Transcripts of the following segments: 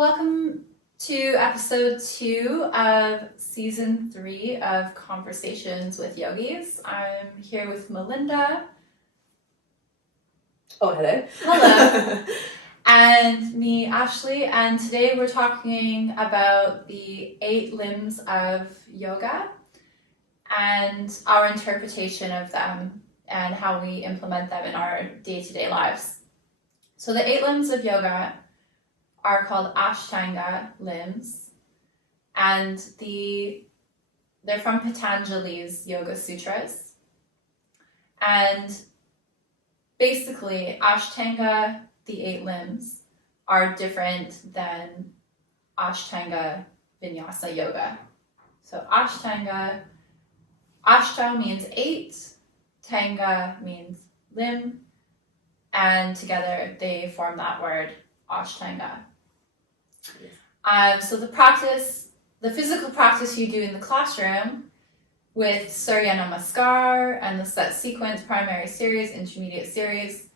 Welcome to episode 2 of season 3 of Conversations with Yogis. I'm here with Melinda. Oh, hello. Hello. And me, Ashley, and today we're talking about the 8 limbs of yoga and our interpretation of them and how we implement them in our day-to-day lives. So the 8 limbs of yoga are called Ashtanga limbs, and they're from Patanjali's Yoga Sutras. And basically, Ashtanga, the 8 limbs, are different than Ashtanga Vinyasa Yoga. So Ashtanga, Ashta means 8, Tanga means limb, and together they form that word Ashtanga. So the physical practice you do in the classroom with Surya Namaskar and the set sequence, primary series, intermediate series,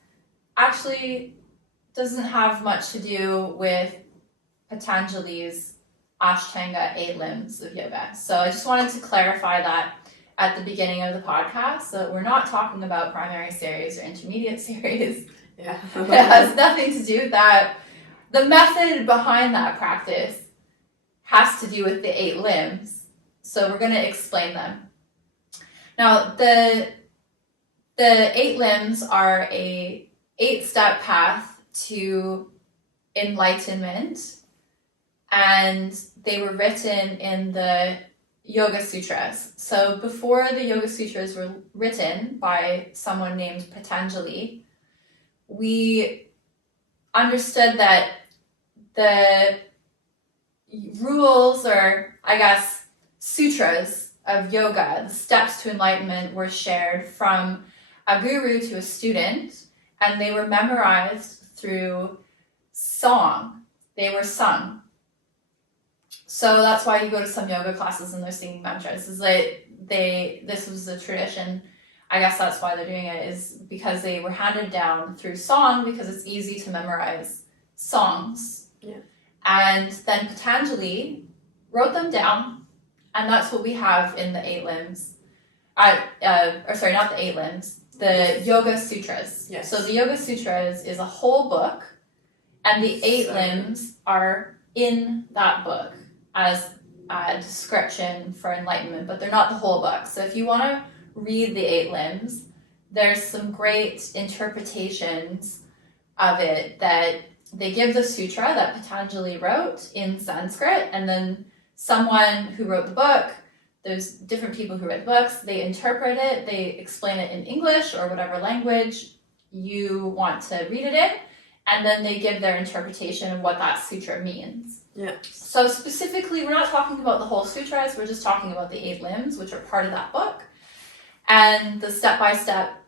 actually doesn't have much to do with Patanjali's Ashtanga 8 limbs of yoga. So I just wanted to clarify that at the beginning of the podcast, so we're not talking about primary series or intermediate series. Yeah. It has nothing to do with that. The method behind that practice has to do with the 8 limbs, so we're going to explain them. Now, the 8 limbs are a 8-step path to enlightenment, and they were written in the Yoga Sutras. So before the Yoga Sutras were written by someone named Patanjali, we understood that the rules, or I guess sutras of yoga, the steps to enlightenment, were shared from a guru to a student, and they were memorized through song. They were sung. So that's why you go to some yoga classes and they're singing mantras. This was a tradition. I guess that's why they're doing it, is because they were handed down through song, because it's easy to memorize songs. Yeah. And then Patanjali wrote them down, and that's what we have in the 8 limbs. Not the 8 limbs, the Yoga Sutras. Yes. So the Yoga Sutras is a whole book, and the 8 limbs are in that book as a description for enlightenment, but they're not the whole book. So if you want to read the 8 limbs, there's some great interpretations of it that they give the sutra that Patanjali wrote in Sanskrit, and then someone who wrote the book, there's different people who read the books, they interpret it, they explain it in English or whatever language you want to read it in, and then they give their interpretation of what that sutra means. Yeah. So specifically, we're not talking about the whole sutras, we're just talking about the 8 limbs, which are part of that book, and the step-by-step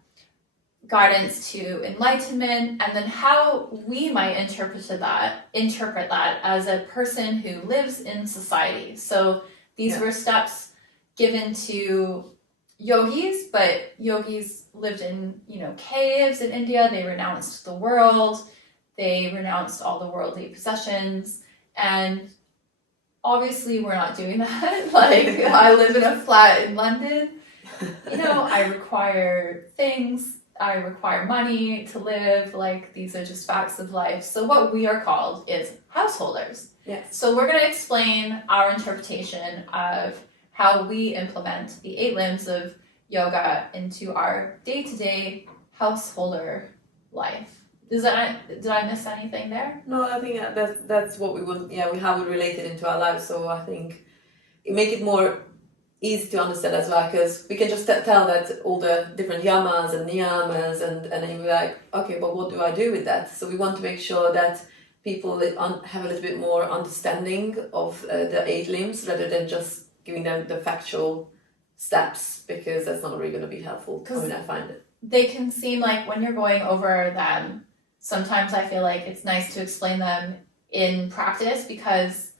guidance to enlightenment, and then how we might interpret that as a person who lives in society. So these were steps given to yogis, but yogis lived in, caves in India. They renounced the world. They renounced all the worldly possessions. And obviously we're not doing that. Like, I live in a flat in London. I require things. I require money to live. Like, these are just facts of life. So what we are called is householders. Yes. So we're going to explain our interpretation of how we implement the 8 limbs of yoga into our day-to-day householder life. Did I miss anything there? No, I think that's what we want. Yeah, we have it related into our lives. So I think it make it more easy to understand as well, because we can just tell that all the different yamas and niyamas, and then you're like, okay, but what do I do with that? So we want to make sure that people have a little bit more understanding of the 8 limbs, rather than just giving them the factual steps, because that's not really going to be helpful. I find it. They can seem like, when you're going over them, sometimes I feel like it's nice to explain them in practice, because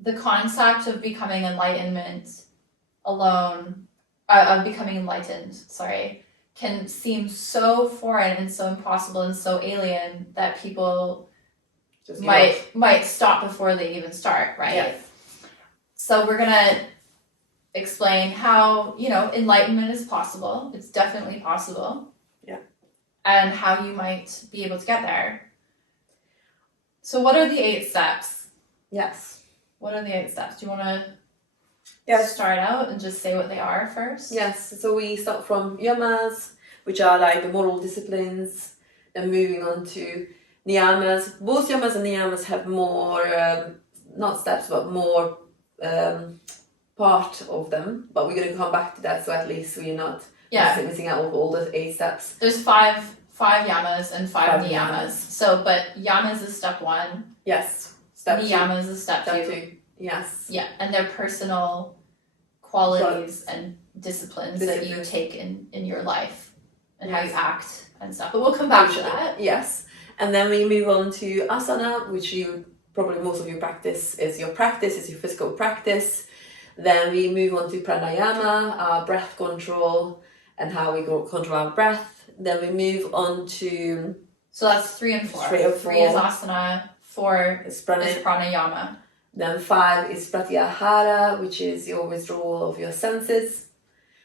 the concept of becoming enlightened, can seem so foreign and so impossible and so alien that people just give up. might stop before they even start, right? Yes. So we're gonna explain how, you know, enlightenment is possible. It's definitely possible. Yeah. And how you might be able to get there. So what are the 8 steps? Yes. What are the 8 steps? Do you want to Yes. start out and just say what they are first? Yes. So we start from yamas, which are like the moral disciplines, then moving on to niyamas. Both yamas and niyamas have more, not steps, but more part of them. But we're going to come back to that, so at least we're not missing out on all the 8 steps. There's five yamas and 5 niyamas. niyamas. So, but yamas is step 1. Yes. Step 2. Niyamas is step 2. 2. Yes. Yeah, and they're personal qualities and disciplines that you take in your life and how you act and stuff. But we'll come back to that. Yes. And then we move on to asana, which you probably most of you practice, is your physical practice. Then we move on to pranayama, our breath control, and how we control our breath. Then we move on to... So that's 3 and 4. 3 and 4. 3 is asana, 4 is pranayama. Then 5 is pratyahara, which is your withdrawal of your senses.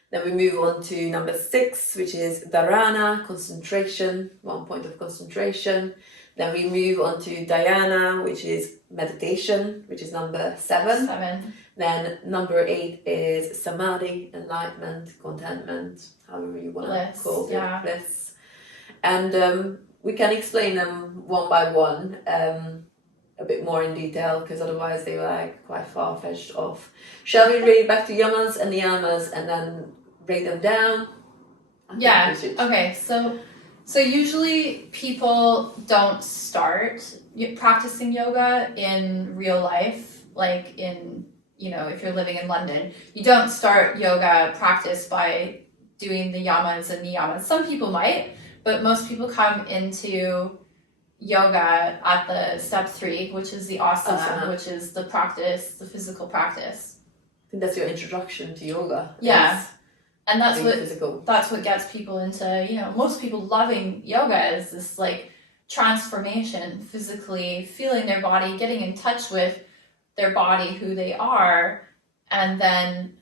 Then we move on to number 6, which is dharana, concentration, 1 point of concentration. Then we move on to dhyana, which is meditation, which is number 7. Then number 8 is samadhi, enlightenment, contentment, however you want to call it, bliss. And we can explain them one by one a bit more in detail, because otherwise they were like quite far-fetched off. Shall we read back to yamas and niyamas and then break them down? Yeah, okay, so usually people don't start practicing yoga in real life, like in, you know, if you're living in London, you don't start yoga practice by doing the yamas and niyamas. Some people might, but most people come into yoga at the step 3, which is the asana, which is the practice, the physical practice. I think that's your introduction to yoga. Yeah. And that's what gets people into, you know, most people loving yoga is this like transformation, physically feeling their body, getting in touch with their body, who they are, and then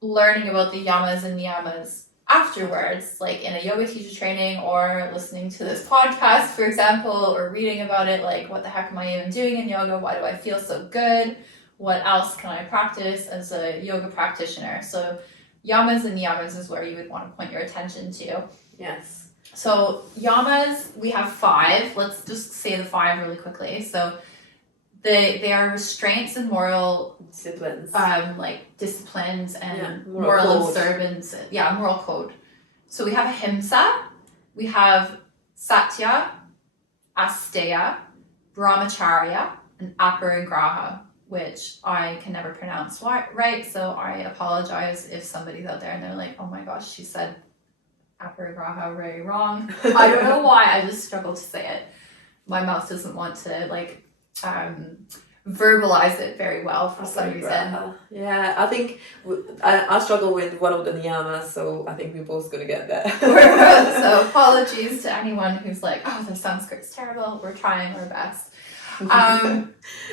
learning about the yamas and niyamas afterwards, like in a yoga teacher training or listening to this podcast, for example, or reading about it, like what the heck am I even doing in yoga? Why do I feel so good? What else can I practice as a yoga practitioner? So yamas and niyamas is where you would want to point your attention to. Yes. So yamas, we have 5. Let's just say the 5 really quickly. So they are restraints and moral disciplines, like disciplines and moral observance. Yeah, moral code. So we have ahimsa, we have satya, asteya, brahmacharya, and aparigraha, which I can never pronounce right, so I apologize if somebody's out there and they're like, oh my gosh, she said aparigraha very wrong. I don't know why, I just struggle to say it. My mouth doesn't want to like verbalize it very well for some reason. Yeah, I think I struggle with one of the niyamas, so I think we're both going to get there. So apologies to anyone who's like, oh, the Sanskrit's terrible. We're trying our best.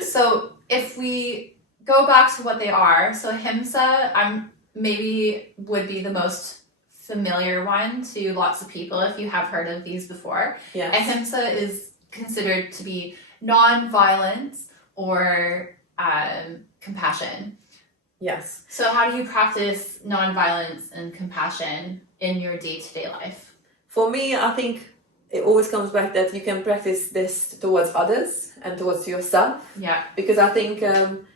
So if we go back to what they are, so ahimsa maybe would be the most familiar one to lots of people if you have heard of these before. Yes. Ahimsa is considered to be non-violence or compassion. Yes. So how do you practice non-violence and compassion in your day-to-day life? For me, I think it always comes back that you can practice this towards others and towards yourself. Yeah. Because I think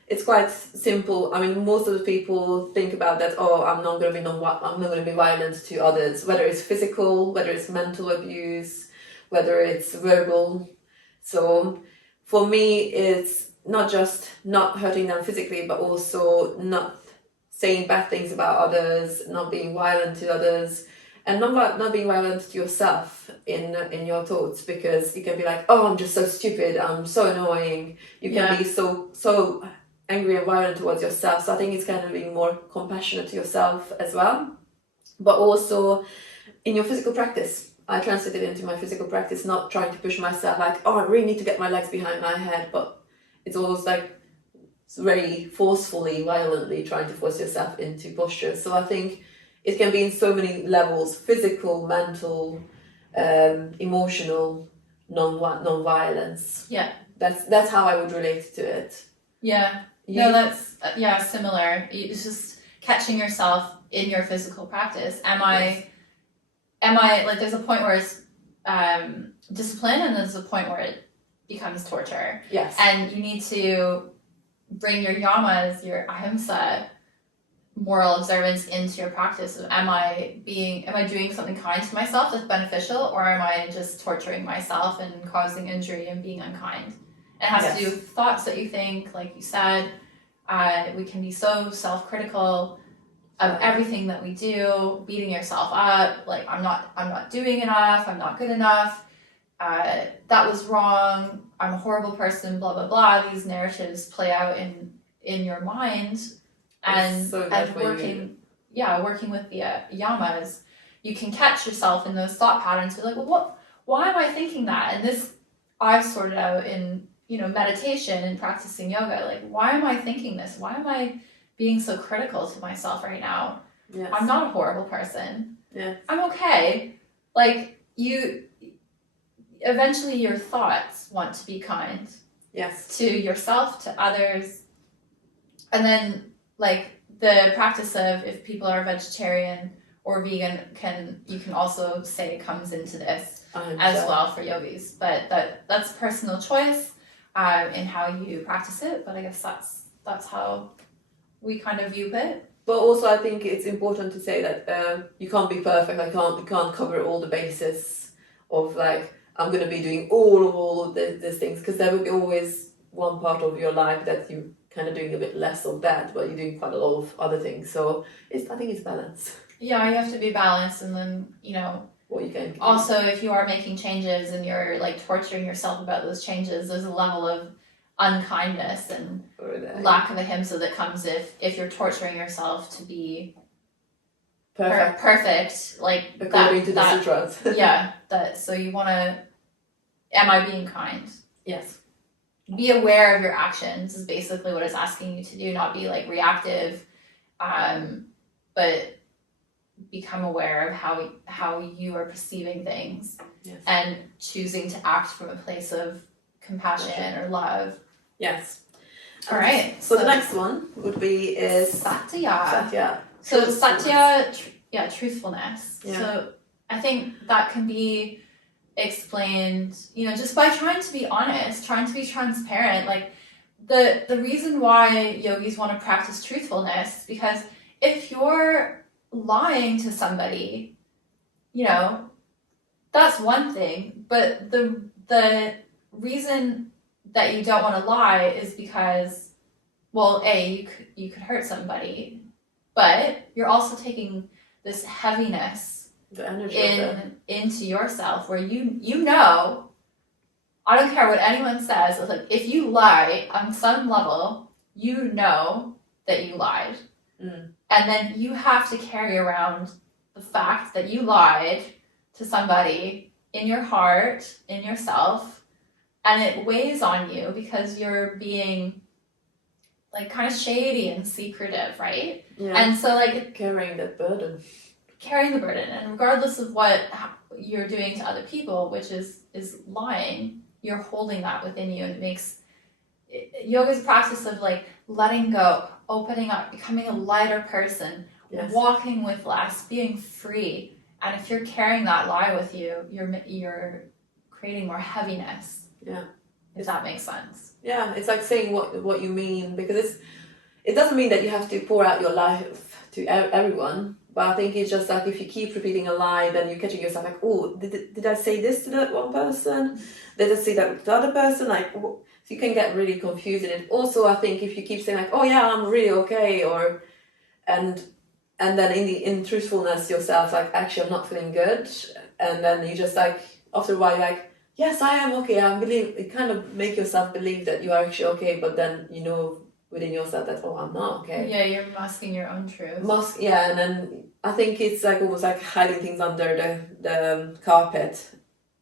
it's quite simple. I mean, most of the people think about that. Oh, I'm not going to be violent to others, whether it's physical, whether it's mental abuse, whether it's verbal. So for me, it's not just not hurting them physically, but also not saying bad things about others, not being violent to others, and not being violent to yourself in your thoughts, because you can be like, oh, I'm just so stupid, I'm so annoying. You can be so angry and violent towards yourself. So I think it's kind of being more compassionate to yourself as well, but also in your physical practice. I translate it into my physical practice, not trying to push myself like, oh, I really need to get my legs behind my head, but it's almost like very forcefully, violently trying to force yourself into posture. So I think it can be in so many levels: physical, mental, emotional, non-violence. Yeah. That's how I would relate to it. Yeah. No, that's similar. It's just catching yourself in your physical practice. Am I like, there's a point where it's discipline, and there's a point where it becomes torture. Yes. And you need to bring your yamas, your ahimsa, moral observance into your practice. Am I doing something kind to myself that's beneficial, or am I just torturing myself and causing injury and being unkind? It has to do with thoughts that you think, like you said. We can be so self-critical of everything that we do, beating yourself up, like I'm not doing enough, I'm not good enough, that was wrong, I'm a horrible person, blah blah blah. These narratives play out in your mind, and working with the yamas, you can catch yourself in those thought patterns. Be like, well, why am I thinking that? And this I've sorted out in meditation and practicing yoga. Like, why am I thinking this? Why am I being so critical to myself right now? Yes. I'm not a horrible person. Yeah. I'm okay. Like, eventually your thoughts want to be kind. Yes. To yourself, to others. And then, like, the practice of, if people are vegetarian or vegan, you can also say comes into this as well for yogis. But that's personal choice in how you practice it. But I guess that's how we kind of view it. But also, I think it's important to say that you can't be perfect. You can't cover all the bases of, like, I'm going to be doing all of these things, because there will be always one part of your life that you're kind of doing a bit less of that, but you're doing quite a lot of other things. So I think it's balance. Yeah, you have to be balanced, and then what you can. Also, if you are making changes and you're like torturing yourself about those changes, there's a level of unkindness and lack of ahimsa that comes if you're torturing yourself to be perfect, like according to the sutras. So you want to, am I being kind? Yes. Be aware of your actions is basically what it's asking you to do. Not be like reactive, but become aware of how you are perceiving things. Yes. And choosing to act from a place of compassion or love. Yes. All right. So the next one would be satya. Satya. So satya, truthfulness. Yeah. So I think that can be explained, just by trying to be honest, trying to be transparent. Like the reason why yogis want to practice truthfulness, because if you're lying to somebody, that's one thing, but the reason that you don't want to lie is because, well, you could hurt somebody, but you're also taking this heaviness, the energy into yourself, where I don't care what anyone says, it's like, if you lie on some level, you know that you lied. And then you have to carry around the fact that you lied to somebody in your heart, in yourself, and it weighs on you because you're being like kind of shady and secretive, right? Yeah. And so like carrying the burden, and regardless of what you're doing to other people, which is lying, you're holding that within you, and it makes yoga's practice of like letting go, opening up, becoming a lighter person, walking with less, being free. And if you're carrying that lie with you, you're creating more heaviness. Yeah. If that makes sense. Yeah, it's like saying what you mean, because it doesn't mean that you have to pour out your life to everyone, but I think it's just like if you keep repeating a lie, then you're catching yourself like, oh, did I say this to that one person? Did I say that to the other person? Like, so you can get really confused. And also, I think if you keep saying like, oh yeah, I'm really okay, and then in truthfulness yourself, like, actually I'm not feeling good, and then you just like after a while you're like, yes, I am okay. I believe it, kind of make yourself believe that you are actually okay, but then within yourself that, oh, I'm not okay. Yeah, you're masking your own truth. And then I think it's like almost like hiding things under the carpet.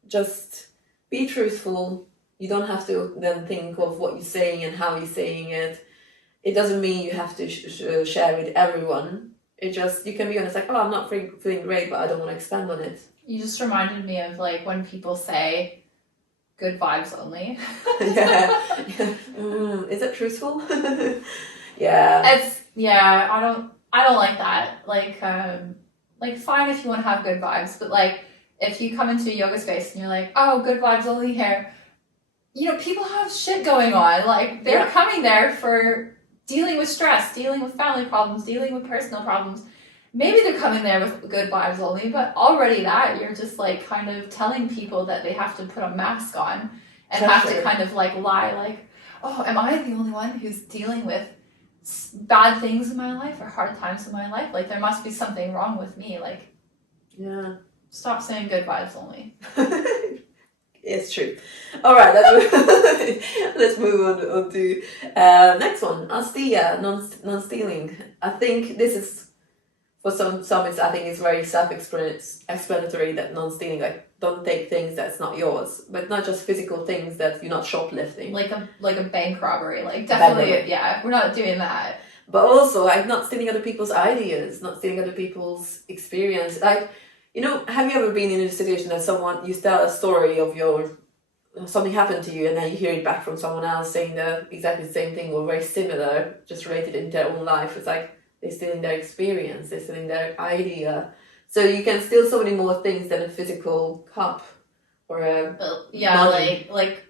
Just be truthful. You don't have to then think of what you're saying and how you're saying it. It doesn't mean you have to share with everyone. It just, you can be honest, like, oh, I'm not feeling great, but I don't want to expand on it. You just reminded me of like when people say good vibes only. Yeah. Is it truthful? Yeah. I don't like that. Like fine if you want to have good vibes, but like if you come into a yoga space and you're like, oh, good vibes only here, you know, people have shit going on. Like they're coming there for dealing with stress, dealing with family problems, dealing with personal problems. Maybe they're coming there with good vibes only, but already that you're just like kind of telling people that they have to put a mask on and have to kind of like lie, like, oh, am I the only one who's dealing with bad things in my life or hard times in my life? Like there must be something wrong with me. Like, yeah, stop saying good vibes only. It's true. All right, let's move on to next one. Asteya, non-stealing. I think this is, for some it's, I think it's very self-explanatory that non-stealing, like don't take things that's not yours, but not just physical things that you're not shoplifting. Like a bank robbery, like definitely, yeah, we're not doing that. But also, like not stealing other people's ideas, not stealing other people's experience. Like, you know, have you ever been in a situation that you tell a story of something happened to you and then you hear it back from someone else saying exactly the same thing or very similar, just related in their own life? It's like they're stealing their experience, they're stealing their idea. So you can steal so many more things than a physical cup or a money. like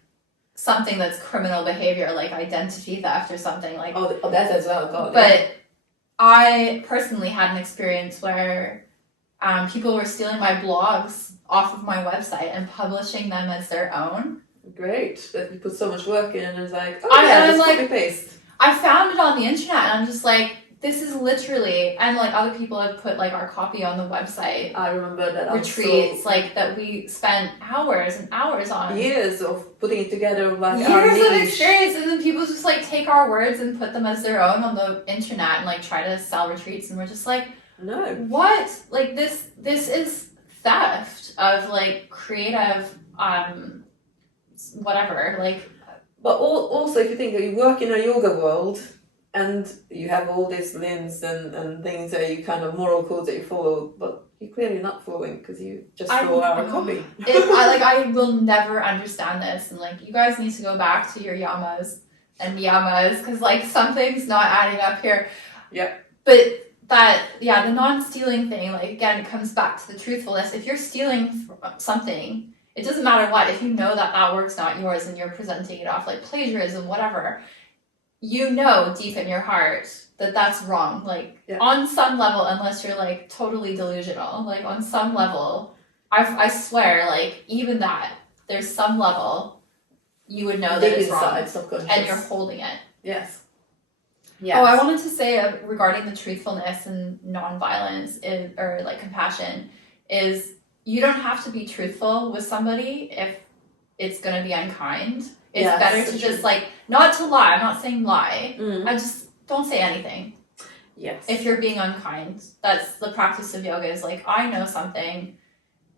something that's criminal behavior, like identity theft or something like. Oh, that as well. God. But I personally had an experience where people were stealing my blogs off of my website and publishing them as their own. Great. That you put so much work in and it's like, just copy paste. I found it on the internet and I'm just like, this is literally, and like other people have put like our copy on the website. I remember that. Retreats, like that we spent hours and hours on. Years of putting it together. Like years of experience, and then people just like take our words and put them as their own on the internet and like try to sell retreats, and we're just like, no, what? Like this is theft of like creative whatever, like. But also if you think that you work in a yoga world and you have all these limbs and things that you kind of moral codes that you follow, but you're clearly not following because you just throw out a copy. I will never understand this, and like you guys need to go back to your yamas and niyamas because like something's not adding up here. Yeah. But the non-stealing thing, like again, it comes back to the truthfulness. If you're stealing something, it doesn't matter what. If you know that work's not yours and you're presenting it off like plagiarism, whatever, you know deep in your heart that that's wrong. Like on some level, unless you're like totally delusional, like on some level, I swear, like even that, there's some level you would know that it's wrong, and you're holding it. Yes. Yes. Oh, I wanted to say regarding the truthfulness and non-violence or like compassion is you don't have to be truthful with somebody if it's going to be unkind. It's better to just like, not to lie. I'm not saying lie. I just don't say anything. Yes. If you're being unkind. That's the practice of yoga is like, I know something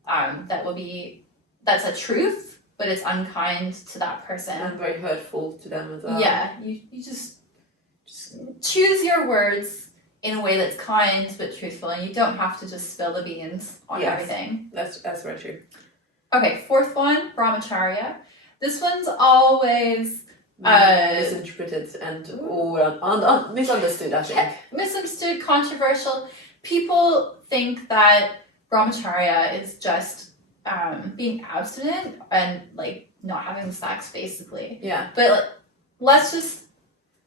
that's a truth, but it's unkind to that person. And very hurtful to them as well. Yeah. You just choose your words in a way that's kind but truthful, and you don't have to just spill the beans on everything. That's very true. Okay, fourth one, brahmacharya. This one's always misinterpreted and misunderstood, I think. Misunderstood, controversial. People think that brahmacharya is just being abstinent and like not having sex, basically. Yeah. But let's just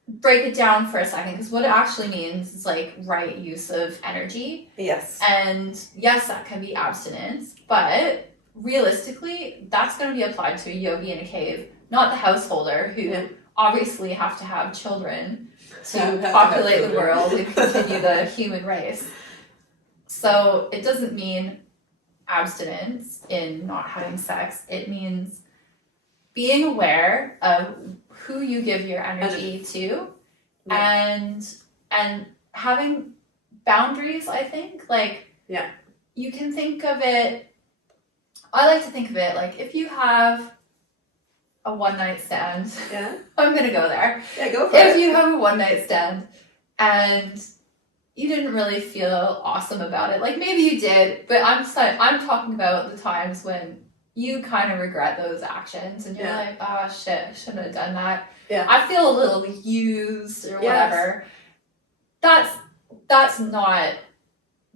break it down for a second, because what it actually means is like right use of energy. Yes. And yes, that can be abstinence, but realistically, that's going to be applied to a yogi in a cave, not the householder who obviously have to have children to populate the world and continue the human race. So it doesn't mean abstinence in not having sex. It means being aware of who you give your energy to and having boundaries, I think. Like, you can think of it, I like to think of it like if you have a one-night stand. I'm gonna go there. Go for it. If you have a one-night stand and you didn't really feel awesome about it, like maybe you did, but I'm talking about the times when you kind of regret those actions and you're like, oh shit, I shouldn't have done that. I feel a little used or whatever. That's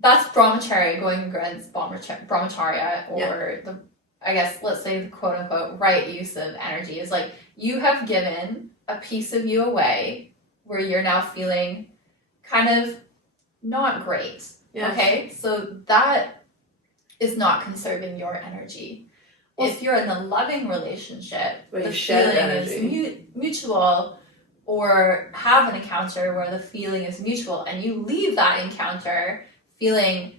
brahmacharya, going against brahmacharya, or the, I guess, let's say the quote unquote right use of energy is like you have given a piece of you away where you're now feeling kind of not great. Okay, so that is not conserving your energy. If you're in a loving relationship, the feeling is mutual, or have an encounter where the feeling is mutual, and you leave that encounter feeling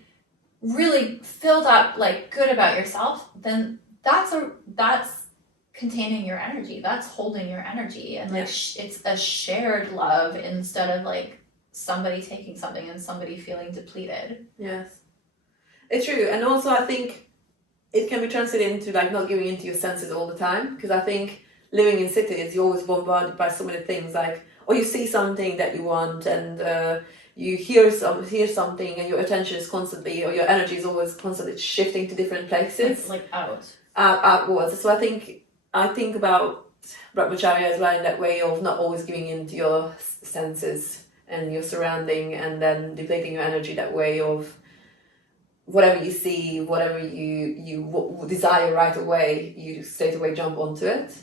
really filled up, like good about yourself, then that's containing your energy. That's holding your energy, and like it's a shared love instead of like somebody taking something and somebody feeling depleted. Yes, it's true. And also I think it can be translated into like not giving into your senses all the time, because I think living in cities you're always bombarded by so many things, like, or you see something that you want, and you hear something, and your attention is constantly, or your energy is always constantly shifting to different places, like outwards. So I think about brahmacharya as well in that way of not always giving into your senses and your surrounding, and then depleting your energy that way of whatever you see, whatever you desire right away, you straight away jump onto it.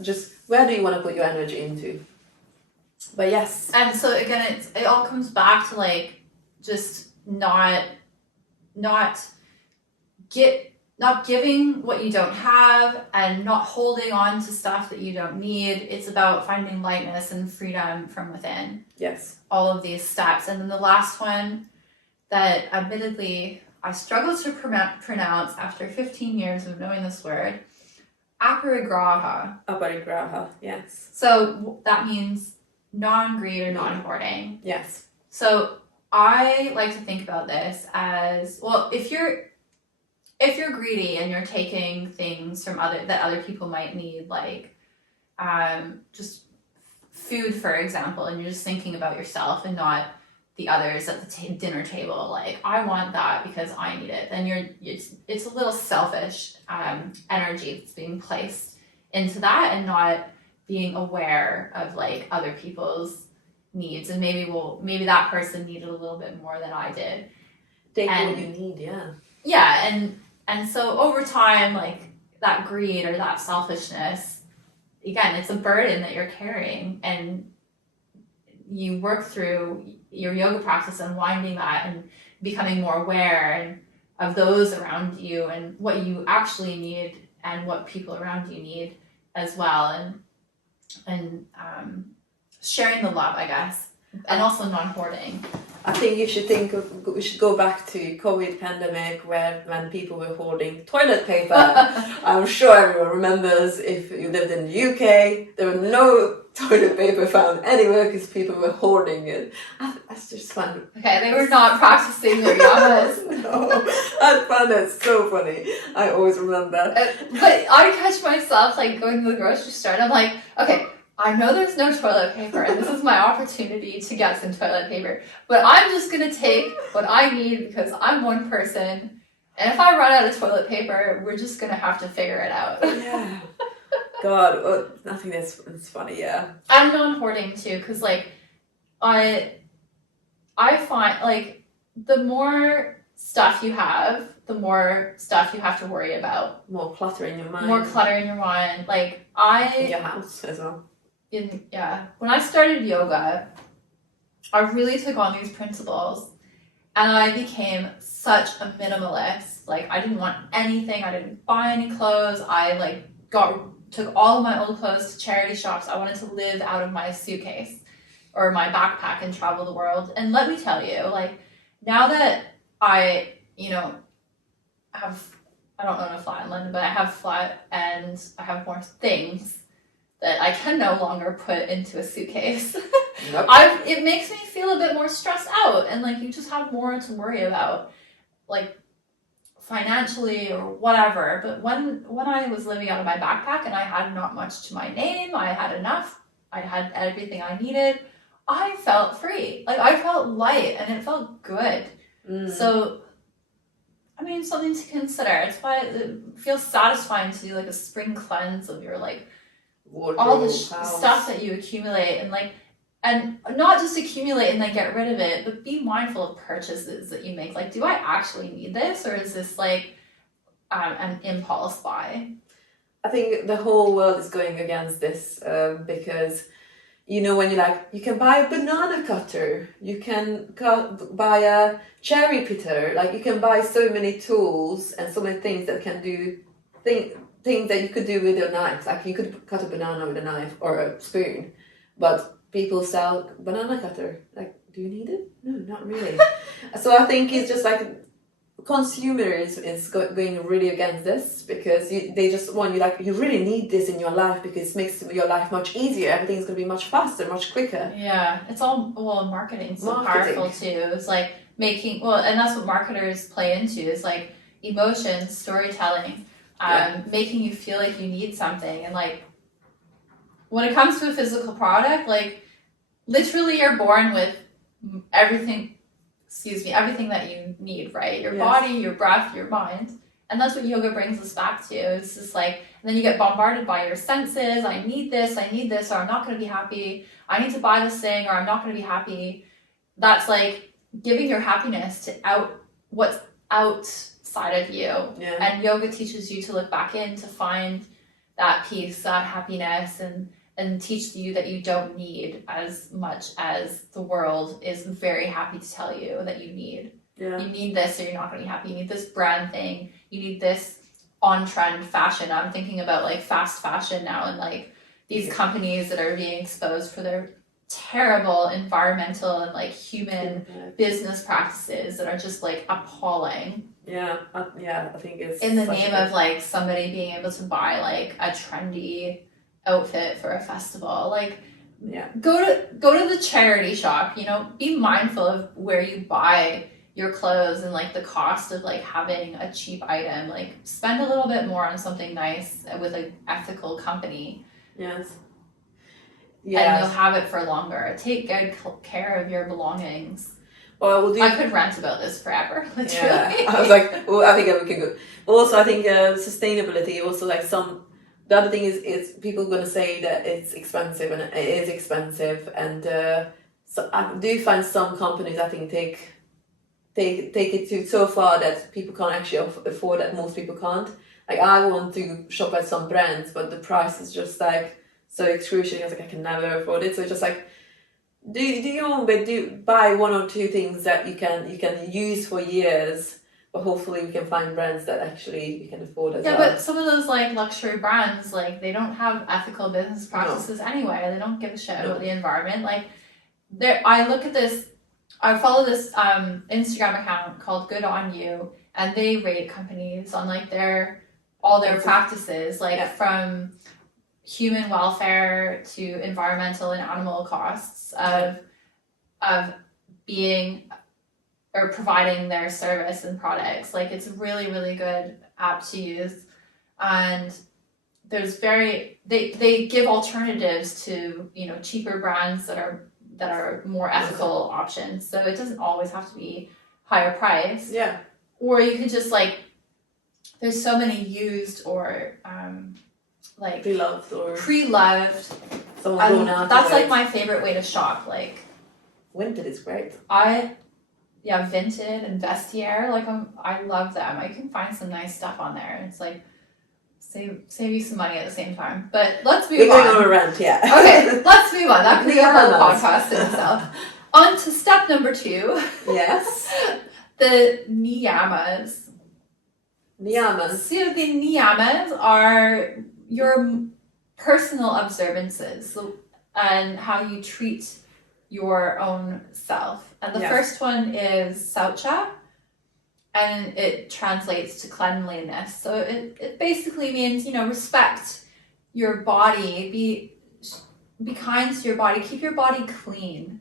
Just where do you want to put your energy into? But yes. And so again, it all comes back to like just not giving what you don't have, and not holding on to stuff that you don't need. It's about finding lightness and freedom from within. Yes. All of these steps. And then the last one that admittedly I struggle to pronounce after 15 years of knowing this word, aparigraha. Aparigraha, yes. So that means non-greed or non-hoarding. Yes. So I like to think about this as, well, if you're greedy and you're taking things from that other people might need, like just food, for example, and you're just thinking about yourself and not the others at the dinner table, like, I want that because I need it, then it's a little selfish energy that's being placed into that, and not being aware of like other people's needs, and maybe that person needed a little bit more than I did. Take what you need, and so over time, like that greed or that selfishness, again, it's a burden that you're carrying, and you work through your yoga practice, unwinding that and becoming more aware of those around you and what you actually need and what people around you need as well, and sharing the love, I guess, and also non-hoarding. I think we should go back to COVID pandemic, when people were hoarding toilet paper. I'm sure everyone remembers, if you lived in the UK, there were no toilet paper found anywhere because people were hoarding it. That's just fun. Okay, they were not practicing their yamas. No, I found that so funny. I always remember. But I catch myself like going to the grocery store and I'm like, okay, I know there's no toilet paper and this is my opportunity to get some toilet paper, but I'm just going to take what I need because I'm one person, and if I run out of toilet paper, we're just going to have to figure it out. Yeah. God, I think that's funny, yeah. I'm non-hoarding too, because like I find like the more stuff you have, the more stuff you have to worry about. More clutter in your mind. Like in your house as well. When I started yoga, I really took on these principles, and I became such a minimalist. Like, I didn't want anything. I didn't buy any clothes. I like took all of my old clothes to charity shops. I wanted to live out of my suitcase or my backpack and travel the world. And let me tell you, like, now that I don't own a flat in London, but I have a flat and I have more things that I can no longer put into a suitcase. Nope. It makes me feel a bit more stressed out, and like you just have more to worry about, like financially or whatever. But when I was living out of my backpack and I had not much to my name, I had enough, I had everything I needed, I felt free. Like I felt light and it felt good. So I mean, something to consider. It's why it feels satisfying to do like a spring cleanse of your like Wardrobe, all the house. stuff that you accumulate, and not just accumulate and then get rid of it, but be mindful of purchases that you make. Like, do I actually need this, or is this like an impulse buy? I think the whole world is going against this because, you know, when you can buy a banana cutter, you can buy a cherry pitter, like you can buy so many tools and so many things that can do things that you could do with your knife. Like you could cut a banana with a knife or a spoon, but people sell banana cutter. Like, do you need it? No, not really. So I think it's just like consumers is going really against this because they just want you really need this in your life because it makes your life much easier. Everything's going to be much faster, much quicker. Yeah, it's all, marketing's so powerful too. It's like and that's what marketers play into, is like emotions, storytelling, making you feel like you need something. And like when it comes to a physical product, like literally you're born with everything that you need, right? Your body, your breath, your mind. And that's what yoga brings us back to. It's just like, and then you get bombarded by your senses. I need this, or I'm not going to be happy. I need to buy this thing, or I'm not going to be happy. That's like giving your happiness to what's outside of you. Yeah. And yoga teaches you to look back in to find that peace, that happiness, and teach you that you don't need as much as the world is very happy to tell you that you need. Yeah. You need this or you're not going to be happy. You need this brand thing. You need this on-trend fashion. I'm thinking about like fast fashion now, and like these companies that are being exposed for their terrible environmental and like human business practices that are just like appalling. Yeah, I think it's in the name of like somebody being able to buy like a trendy outfit for a festival. Like, go to the charity shop, you know, be mindful of where you buy your clothes and like the cost of like having a cheap item. Like spend a little bit more on something nice with an ethical company. Yes. And you'll have it for longer. Take good care of your belongings. Well, I could rant about this forever, literally. Yeah. I was like, I think we can go. Also, I think sustainability, also like the other thing is people are going to say that it's expensive, and it is expensive. And so I do find some companies, I think, take it to so far that people can't actually afford that most people can't. Like I want to shop at some brands, but the price is just like so excruciating. I was like, I can never afford it. So it's just like, do your own bit. Do buy one or two things that you can use for years. But hopefully we can find brands that actually you can afford as well. Yeah, but some of those like luxury brands, like they don't have ethical business practices anyway. They don't give a shit about the environment. Like I follow this Instagram account called Good On You, and they rate companies on like all their practices, like from human welfare to environmental and animal costs of being or providing their service and products. Like it's a really, really good app to use. And there's they give alternatives to, you know, cheaper brands that are more ethical options. So it doesn't always have to be higher price. Yeah. Or you could just like, there's so many used or like pre-loved. That's like my favorite way to shop. Like Vinted is great. Vinted and Vestiaire, like I love them. I can find some nice stuff on there. It's like save you some money at the same time. But let's move on. We're going on a rant, yeah. Okay, let's move on. That could be a whole podcast in itself. On to step number 2. Yes. The niyamas. Niyamas. So the niyamas are your personal observances and how you treat your own self. And the first one is saucha, and it translates to cleanliness. So it basically means, you know, respect your body, be kind to your body. Keep your body clean.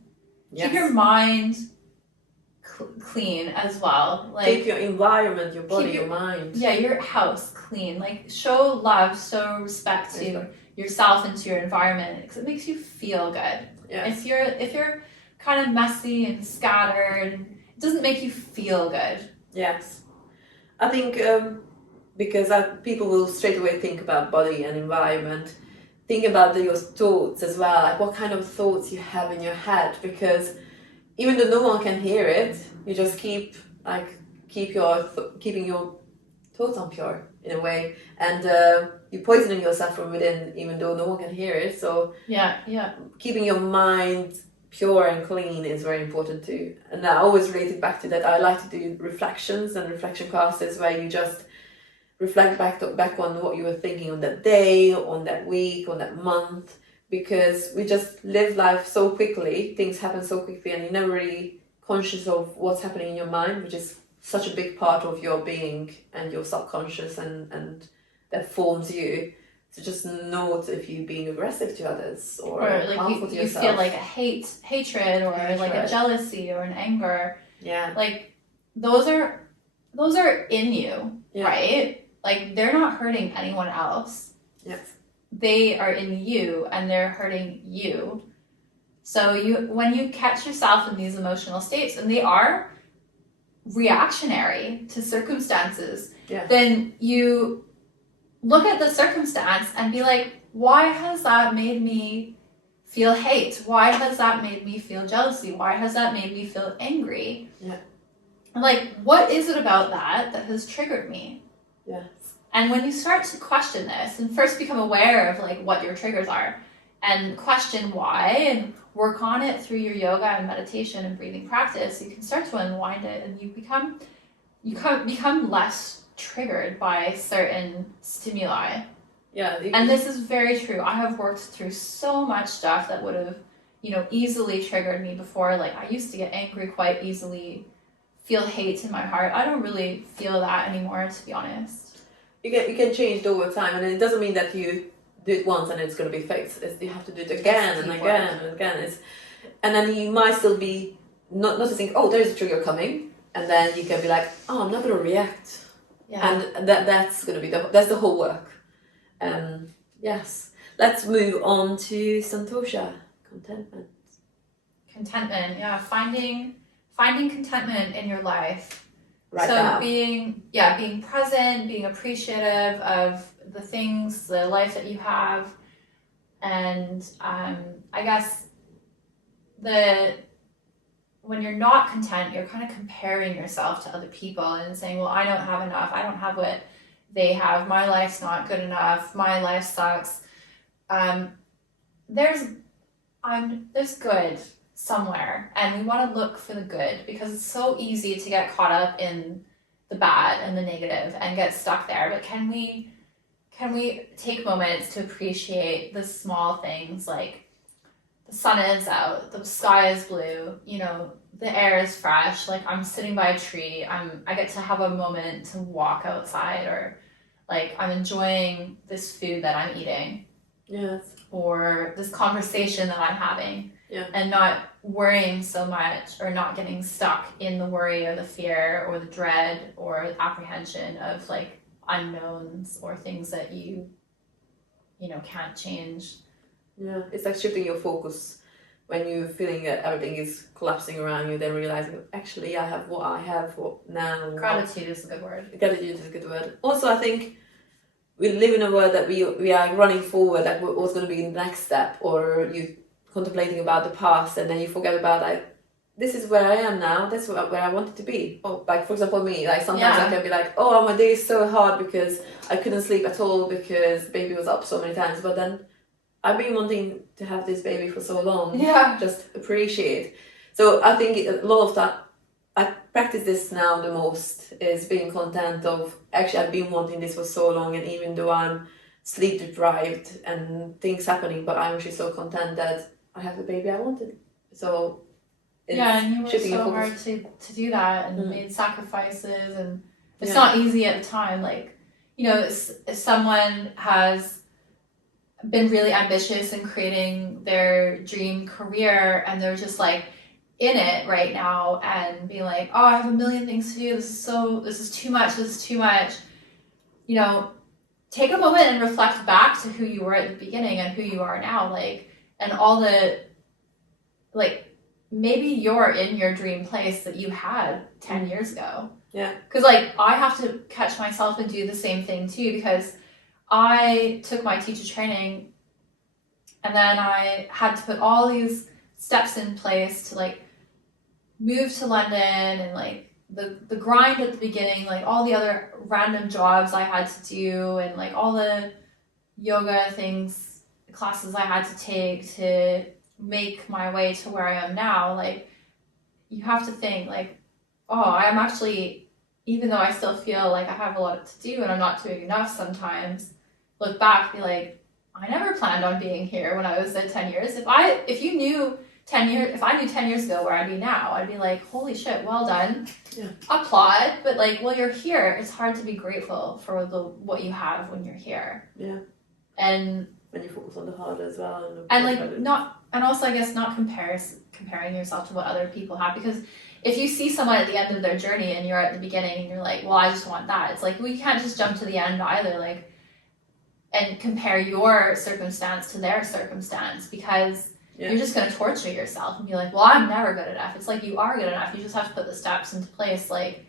Yes. Keep your mind clean as well. Like, keep your environment, your body, your mind. Yeah, your house clean. Like, show love, show respect to yourself and to your environment, because it makes you feel good. Yes. If you're kind of messy and scattered, it doesn't make you feel good. Yes. I think because people will straight away think about body and environment. Think about your thoughts as well, like what kind of thoughts you have in your head, because even though no one can hear it, you just keeping your thoughts unpure in a way, and you're poisoning yourself from within, even though no one can hear it. So keeping your mind pure and clean is very important too. And I always relate it back to that. I like to do reflections and reflection classes where you just reflect back on what you were thinking on that day, on that week, on that month, because we just live life so quickly, things happen so quickly, and you're never really conscious of what's happening in your mind, which is such a big part of your being and your subconscious, and that forms you. So just note if you're being aggressive to others or like harmful to yourself. You feel like a hatred or like a jealousy or an anger. Yeah. Like those are in you, right? Like, they're not hurting anyone else. Yes. They are in you and they're hurting you. So when you catch yourself in these emotional states, and they are reactionary to circumstances, then you look at the circumstance and be like, why has that made me feel hate? Why has that made me feel jealousy? Why has that made me feel angry? Yeah. Like, what is it about that has triggered me? Yes. And when you start to question this, and first become aware of like what your triggers are, and question why, and work on it through your yoga and meditation and breathing practice, you can start to unwind it, and you become less triggered by certain stimuli. Yeah. And this is very true. I have worked through so much stuff that would have, easily triggered me before. Like, I used to get angry quite easily, feel hate in my heart. I don't really feel that anymore, to be honest. You can change it over time, and it doesn't mean that you do it once and it's going to be fixed. You have to do it again and again and again. And then you might still be noticing, oh, there's a trigger coming, and then you can be like, oh, I'm not going to react. Yeah. And that's going to be that's the whole work. Yes. Let's move on to Santosha, contentment. Contentment, yeah, finding contentment in your life. Right now. being present, being appreciative of the things, the life that you have, and I guess when you're not content, you're kind of comparing yourself to other people and saying, well, I don't have enough, I don't have what they have, my life's not good enough, my life sucks. There's good somewhere, and we want to look for the good, because it's so easy to get caught up in the bad and the negative and get stuck there. But can we take moments to appreciate the small things, like the sun is out, the sky is blue, the air is fresh, like I'm sitting by a tree, I get to have a moment to walk outside, or like I'm enjoying this food that I'm eating. Yes. Or this conversation that I'm having. Yeah. And not worrying so much, or not getting stuck in the worry or the fear or the dread or apprehension of like unknowns or things that you can't change. Yeah, it's like shifting your focus when you're feeling that everything is collapsing around you, then realizing, actually, I have what I have now. Gratitude is a good word. Gratitude is a good word. Also, I think we live in a world that we are running forward, like what's going to be the next step, or you contemplating about the past, and then you forget about like, this is where I am now, that's where I wanted to be. Or like, for example, me, like sometimes I can be like, oh, my day is so hard because I couldn't sleep at all because the baby was up so many times, but then I've been wanting to have this baby for so long. Yeah. Just appreciate. So I think a lot of that, I practice this now the most, is being content of, actually I've been wanting this for so long, and even though I'm sleep deprived and things happening, but I'm actually so content that I have the baby I wanted. So and you worked so hard to do that, and made sacrifices, and it's not easy at the time. Like, if someone has been really ambitious in creating their dream career, and they're just like in it right now and being like, oh, I have a million things to do. This is too much. You know, take a moment and reflect back to who you were at the beginning and who you are now. Like, and all the, like, maybe you're in your dream place that you had 10 years ago. Yeah. Because, like, I have to catch myself and do the same thing too, because I took my teacher training and then I had to put all these steps in place to, like, move to London, and, like, the grind at the beginning, like, all the other random jobs I had to do, and, like, all the yoga things, classes I had to take to make my way to where I am now. Like, you have to think, like, oh, I'm actually, even though I still feel like I have a lot to do and I'm not doing enough sometimes, look back, be like, I never planned on being here when I was at 10 years. If I knew 10 years ago where I'd be now, I'd be like, holy shit, well done. Yeah. Applaud. But, like, well, you're here. It's hard to be grateful for what you have when you're here. Yeah. And when you focus on the heart as well. And like also I guess not comparing yourself to what other people have, because if you see someone at the end of their journey and you're at the beginning and you're like, well, I just want that. It's like, we can't just jump to the end either, like, and compare your circumstance to their circumstance, because you're just going to torture yourself and be like, well, I'm never good enough. It's like, you are good enough. You just have to put the steps into place. Like,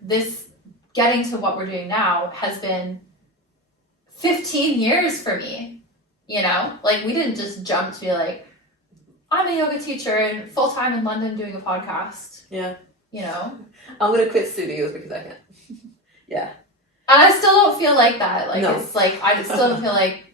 this getting to what we're doing now has been 15 years for me, you know? Like, we didn't just jump to be like, I'm a yoga teacher and full-time in London doing a podcast. Yeah. You know? I'm going to quit studios because I can. Yeah. And I still don't feel like that. Like, no. It's like, I still don't feel like,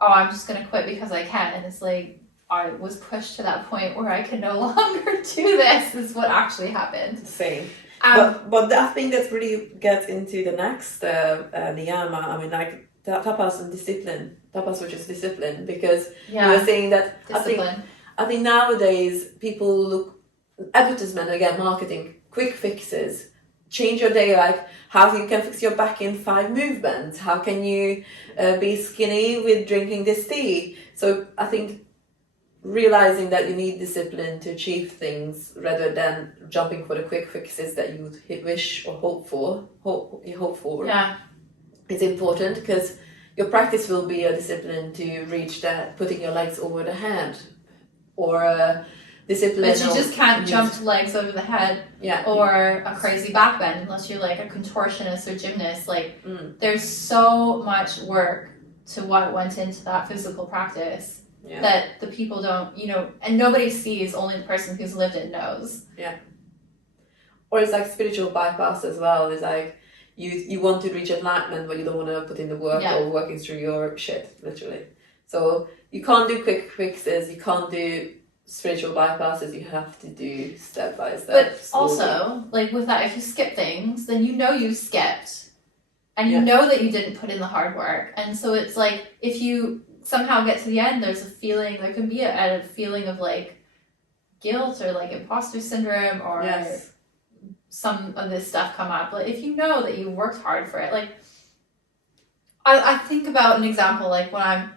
oh, I'm just going to quit because I can. And it's like, I was pushed to that point where I can no longer do this, is what actually happened. Same. But I think that really gets into the next niyama. I mean, like, tapas and discipline. Tapas, which is discipline, because you were saying that discipline. I think nowadays people look, advertisement, again, marketing, quick fixes, change your day, like how you can fix your back in 5 movements, how can you be skinny with drinking this tea. So I think realizing that you need discipline to achieve things rather than jumping for the quick fixes that you would wish or hope for. Yeah. It's important, because your practice will be a discipline to reach that, putting your legs over the head, or discipline. But you just can't jump to legs over the head, or a crazy back bend unless you're like a contortionist or gymnast. Like, there's so much work to what went into that physical practice that the people don't, you know, and nobody sees, only the person who's lived it knows. Yeah. Or it's like spiritual bypass as well. It's like you want to reach enlightenment, but you don't want to put in the work or working through your shit, literally. So you can't do quick fixes, you can't do spiritual bypasses, you have to do step by step. But also, like, with that, if you skip things, then you know you skipped. And you know that you didn't put in the hard work. And so it's like, if you somehow get to the end, there can be a feeling of, like, guilt or, like, imposter syndrome, or some of this stuff come up. But if you know that you worked hard for it, like, I think about an example, like, when I'm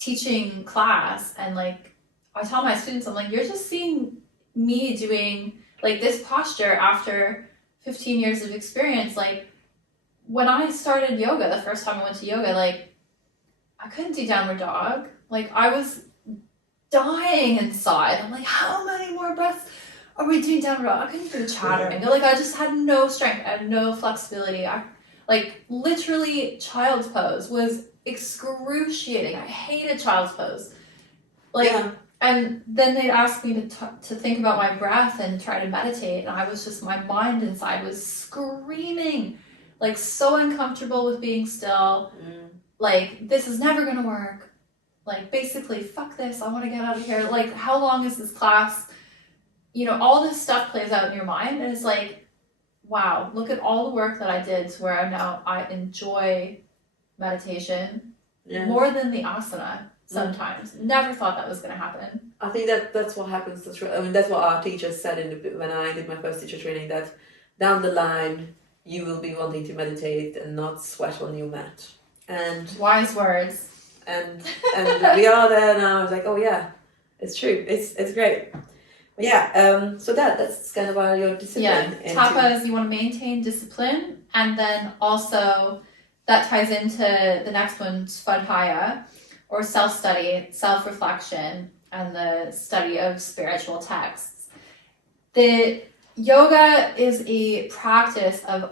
teaching class and, like, I tell my students, I'm like, you're just seeing me doing, like, this posture after 15 years of experience. Like, when I started yoga, the first time I went to yoga, like, I couldn't do downward dog. Like, I was dying inside. I'm like, how many more breaths are we doing downward dog? I couldn't do chattering. Like, I just had no strength. I had no flexibility. Like, literally, child's pose was excruciating. I hated child's pose. Like, and then they'd ask me to think about my breath and try to meditate. And I was just, my mind inside was screaming. Like, so uncomfortable with being still. Like, this is never going to work. Like, basically, fuck this. I want to get out of here. Like, how long is this class? You know, all this stuff plays out in your mind. And it's like, wow, look at all the work that I did to where I enjoy meditation more than the asana sometimes. Never thought that was going to happen. I think that's what happens. I mean, that's what our teachers said when I did my first teacher training, that down the line, you will be wanting to meditate and not sweat on your mat. And wise words. and we are there now. I was like, oh yeah, it's true. It's great. But yeah, so that's kind of your discipline. Yeah, tapas, you want to maintain discipline, and then also that ties into the next one, svadhyaya, or self-study, self-reflection, and the study of spiritual texts. The yoga is a practice of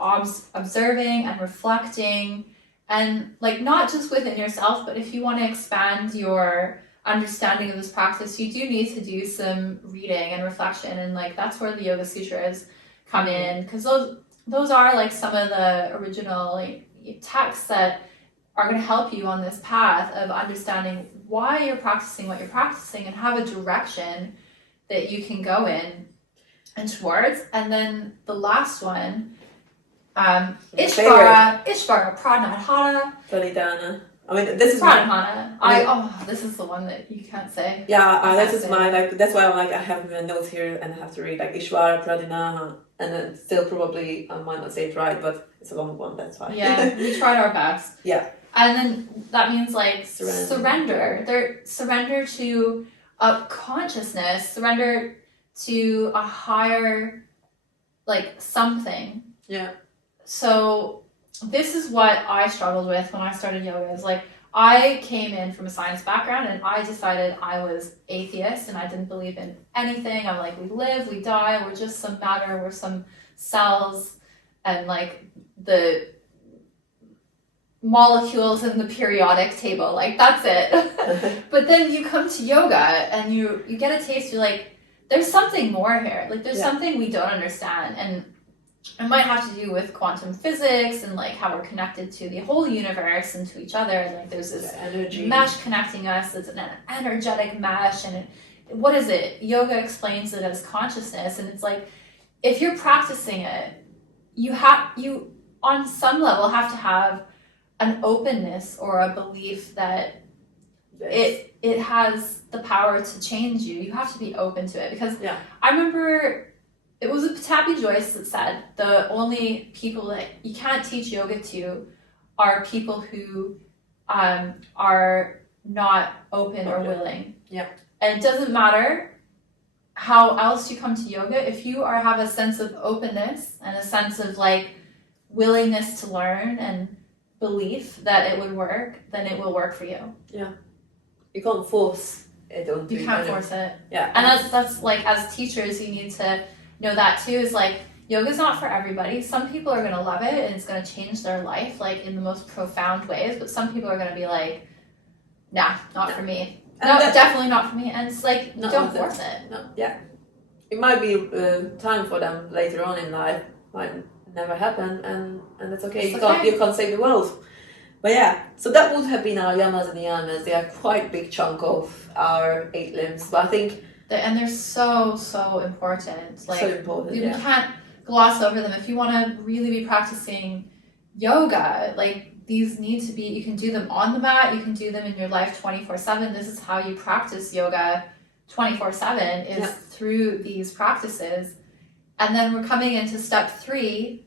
observing and reflecting, and like not just within yourself, but if you want to expand your understanding of this practice, you do need to do some reading and reflection, and like that's where the Yoga Sutras come in, because those are like some of the original like texts that are going to help you on this path of understanding why you're practicing what you're practicing and have a direction that you can go in and towards. And then the last one, Ishvara Pranadhana. Pranidhana. I mean, this is Pranadhana. This is the one that you can't say. Yeah, this is my like. That's why I'm like I have my notes here and I have to read like Ishvara Pranidhana, and then still probably I might not say it right, but it's a long one. That's why. Yeah, we tried our best. Yeah. And then that means like surrender. Surrender to a consciousness, surrender to a higher like something. Yeah. So this is what I struggled with when I started yoga. Is like I came in from a science background and I decided I was atheist and I didn't believe in anything. I'm like, we live, we die, we're just some matter, we're some cells, and like the molecules in the periodic table, like that's it. But then you come to yoga and you get a taste, you're like, there's something more here, like there's something we don't understand, and it might have to do with quantum physics and like how we're connected to the whole universe and to each other, and like there's this energy mesh connecting us. It's an energetic mesh, and what is it? Yoga explains it as consciousness, and it's like if you're practicing it, you on some level have to have an openness or a belief that it has the power to change you. You have to be open to it, because I remember it was a Pattabhi Jois that said the only people that you can't teach yoga to are people who are not open or willing. Yeah. And it doesn't matter how else you come to yoga, if you have a sense of openness and a sense of like willingness to learn and belief that it would work, then it will work for you. Yeah. You can't force it on you. You can't force it. Yeah. And that's like, as teachers, you need to know that too, is like yoga's not for everybody. Some people are going to love it and it's going to change their life like in the most profound ways, but some people are going to be like, nah, not for me. No, definitely not for me. And it's like, don't force it. No. Yeah. It might be time for them later on in life, might never happen, and that's okay. You can't save the world. But yeah, so that would have been our yamas and niyamas. They are quite big chunk of our 8 limbs, but I think they're so important. Like, so important. You can't gloss over them. If you want to really be practicing yoga, like these need to be, you can do them on the mat, you can do them in your life 24/7. This is how you practice yoga 24/7 is through these practices. And then we're coming into step 3.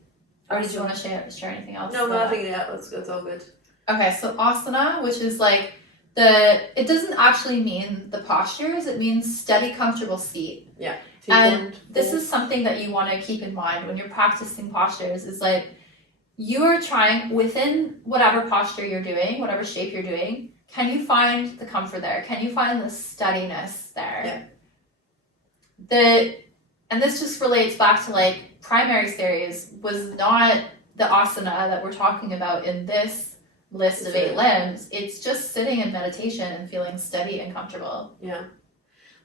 Or did you want to share anything else? No, I think that's all good. Okay, so asana, which is like it doesn't actually mean the postures, it means steady, comfortable seat. Yeah. And this is something that you want to keep in mind when you're practicing postures, is like you are trying within whatever posture you're doing, whatever shape you're doing, can you find the comfort there? Can you find the steadiness there? Yeah. And this just relates back to like primary series was not the asana that we're talking about in this list of 8 limbs. It's just sitting in meditation and feeling steady and comfortable. Yeah.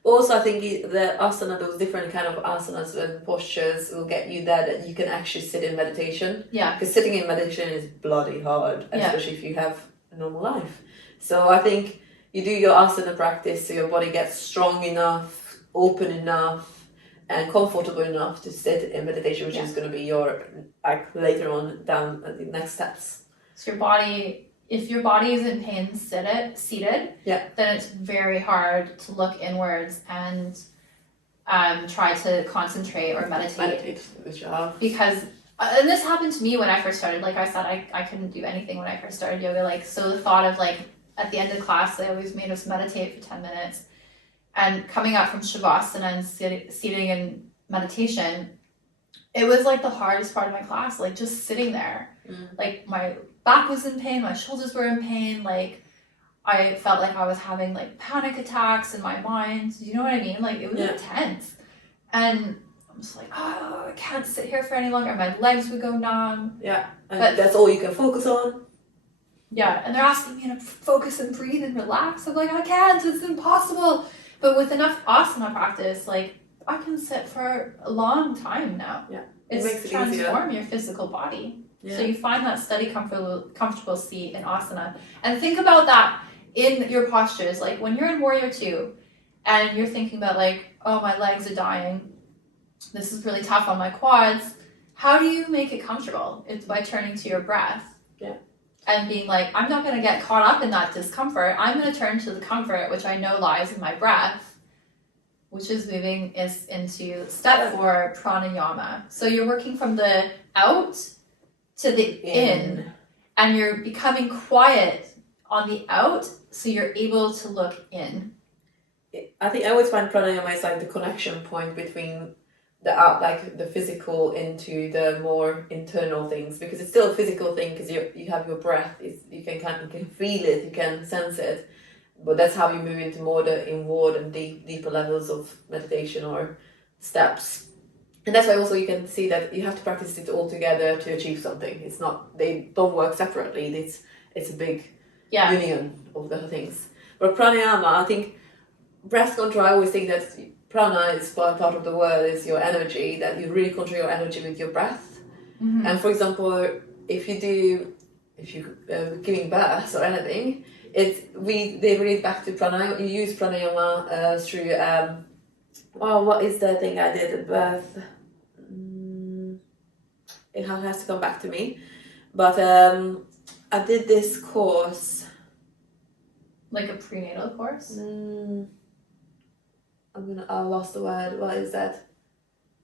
Also, I think the asana, those different kind of asanas and postures will get you there that you can actually sit in meditation. Yeah. Because sitting in meditation is bloody hard, especially if you have a normal life. So I think you do your asana practice so your body gets strong enough, open enough, and comfortable enough to sit in meditation, which is going to be your, like, later on down at the next steps. So your body, if your body is in pain seated, then it's very hard to look inwards and try to concentrate or meditate. Because, and this happened to me when I first started. Like I said, I couldn't do anything when I first started yoga. Like, so the thought of like at the end of class, they always made us meditate for 10 minutes. And coming up from Shavasana and sitting in meditation, it was like the hardest part of my class, like just sitting there. Like my back was in pain, my shoulders were in pain, like I felt like I was having like panic attacks in my mind. You know what I mean? Like it was intense. And I'm just like, oh, I can't sit here for any longer. My legs would go numb. Yeah, and but that's all you can focus on. Yeah, and they're asking me to focus and breathe and relax. I'm like, I can't, it's impossible. But with enough asana practice, like I can sit for a long time now. Yeah, it makes it transform your physical body. Yeah. So you find that steady, comfortable seat in asana. And think about that in your postures. Like when you're in Warrior 2 and you're thinking about like, oh, my legs are dying. This is really tough on my quads. How do you make it comfortable? It's by turning to your breath. Yeah. And being like, I'm not going to get caught up in that discomfort. I'm going to turn to the comfort, which I know lies in my breath, which is moving us into step 4, pranayama. So you're working from the out to the in, and you're becoming quiet on the out, so you're able to look in. I think I always find pranayama is like the connection point between the out, like the physical, into the more internal things, because it's still a physical thing because you have your breath. You can feel it, you can sense it, but that's how you move into more the inward and deeper levels of meditation or steps. And that's why also you can see that you have to practice it all together to achieve something. It's not, they don't work separately. It's a big union of the things. But pranayama, I think breath control, I always think that prana is part of the word, is your energy, that you really control your energy with your breath. Mm-hmm. And for example, if you're giving birth or anything, they relate back to pranayama. You use pranayama through what is the thing I did at birth? It has to come back to me. But I did this course. Like a prenatal course? I lost the word. What is that?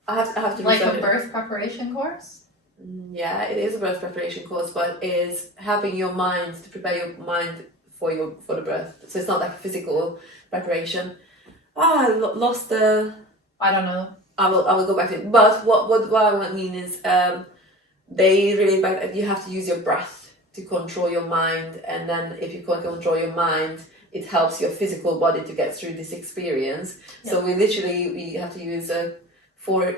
I have to like a birth preparation course? Yeah, it is a birth preparation course, but it is helping your mind to prepare your mind for the birth. So it's not like a physical preparation. I lost the. I don't know. I will go back to it. But what I mean is, they really back that you have to use your breath to control your mind, and then if you can control your mind, it helps your physical body to get through this experience. Yeah. So we have to use 4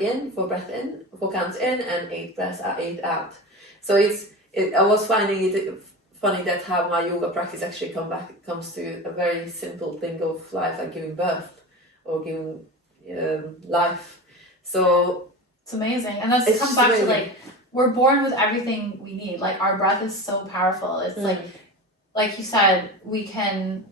breath in, 4 counts in, and 8 breaths out, 8 out. So I was finding it funny that how my yoga practice actually comes to a very simple thing of life, like giving birth or giving life. So it's amazing, and that comes back to like we're born with everything we need. Like our breath is so powerful. It's like you said, we can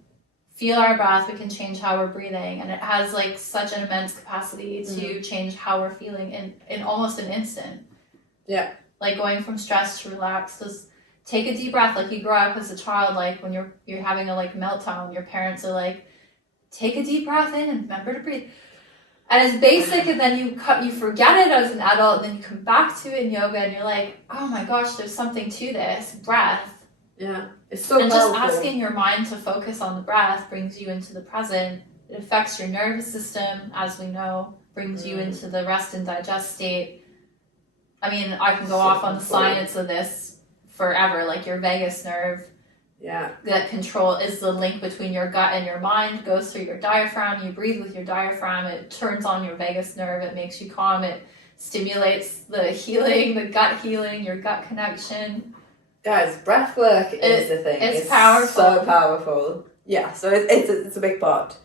feel our breath, we can change how we're breathing, and it has like such an immense capacity to change how we're feeling in almost an instant. Yeah. Like going from stress to relax. Just take a deep breath. Like you grow up as a child, like when you're having a like meltdown, your parents are like, take a deep breath in and remember to breathe. And it's basic, and then you forget it as an adult, and then you come back to it in yoga, and you're like, oh my gosh, there's something to this breath. Yeah, it's so and powerful. Just asking your mind to focus on the breath brings you into the present. It affects your nervous system, as we know, brings you into the rest and digest state. I mean, I can go off on the science of this forever, like your vagus nerve. Yeah. That control is the link between your gut and your mind, goes through your diaphragm. You breathe with your diaphragm. It turns on your vagus nerve. It makes you calm. It stimulates the healing, the gut healing, your gut connection. Guys, breath work is the thing. It's powerful. So powerful. Yeah, so it's a big part.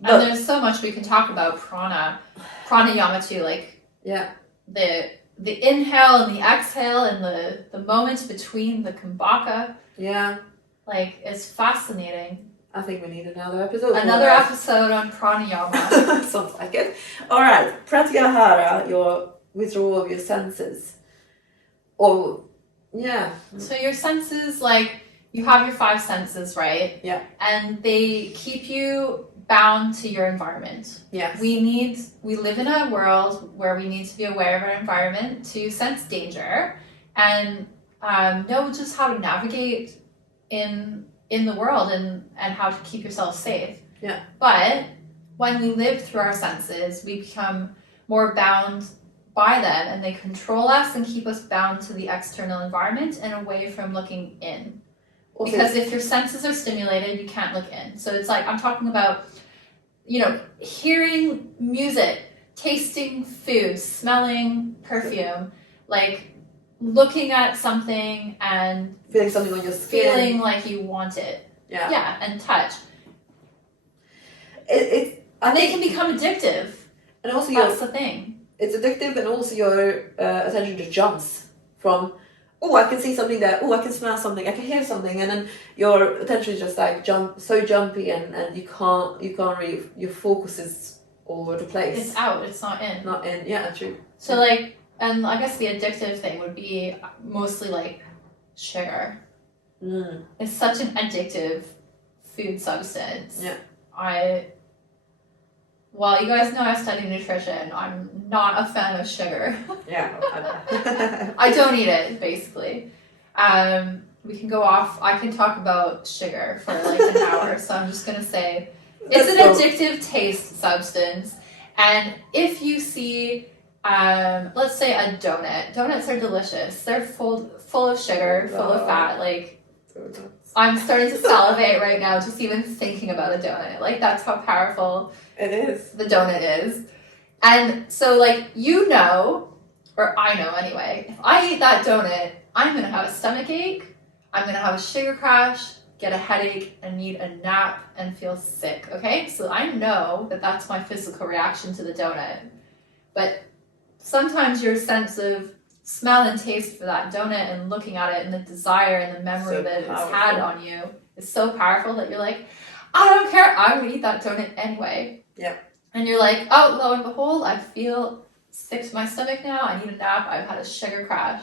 But, and there's so much we can talk about pranayama too, like the inhale and the exhale and the moments between the kumbhaka. Yeah. Like, it's fascinating. I think we need another episode. Another episode on pranayama. Sounds like it. All right, pratyahara, your withdrawal of your senses. Yeah. So your senses, like, you have your 5 senses, right? Yeah. And they keep you bound to your environment. Yes. We live in a world where we need to be aware of our environment to sense danger and know just how to navigate in in the world and how to keep yourself safe. Yeah. But when we live through our senses, we become more bound by them, and they control us and keep us bound to the external environment and away from looking in. Also, because if your senses are stimulated, you can't look in. So it's like, I'm talking about, hearing music, tasting food, smelling perfume, like looking at something and feeling something on your skin, feeling like you want it. Yeah, and touch. I think it can become addictive. And also that's the thing. It's addictive, and also your attention just jumps from, oh, I can see something there, oh, I can smell something, I can hear something, and then your attention is just like so jumpy, and you can't really, your focus is all over the place. It's out, it's not in. Not in, yeah, true. So like, and I guess the addictive thing would be mostly like sugar. It's such an addictive food substance. Yeah. Well, you guys know I study nutrition. I'm not a fan of sugar. Yeah. I don't eat it, basically. We can go off. I can talk about sugar for like an hour, so I'm just going to say it's an addictive taste substance. And if you see, let's say a donut. Donuts are delicious. They're full of sugar, full of fat. Like, I'm starting to salivate right now just even thinking about a donut. Like, that's how powerful it is. The donut is. And so, like, or I know anyway, if I eat that donut, I'm going to have a stomach ache, I'm going to have a sugar crash, get a headache, and need a nap and feel sick, okay? So I know that that's my physical reaction to the donut. But sometimes your sense of smell and taste for that donut and looking at it and the desire and the memory that it's had on you is so powerful that you're like, I don't care, I'm going to eat that donut anyway. Yeah. And you're like, oh, lo and behold, I feel sick to my stomach now. I need a nap. I've had a sugar crash.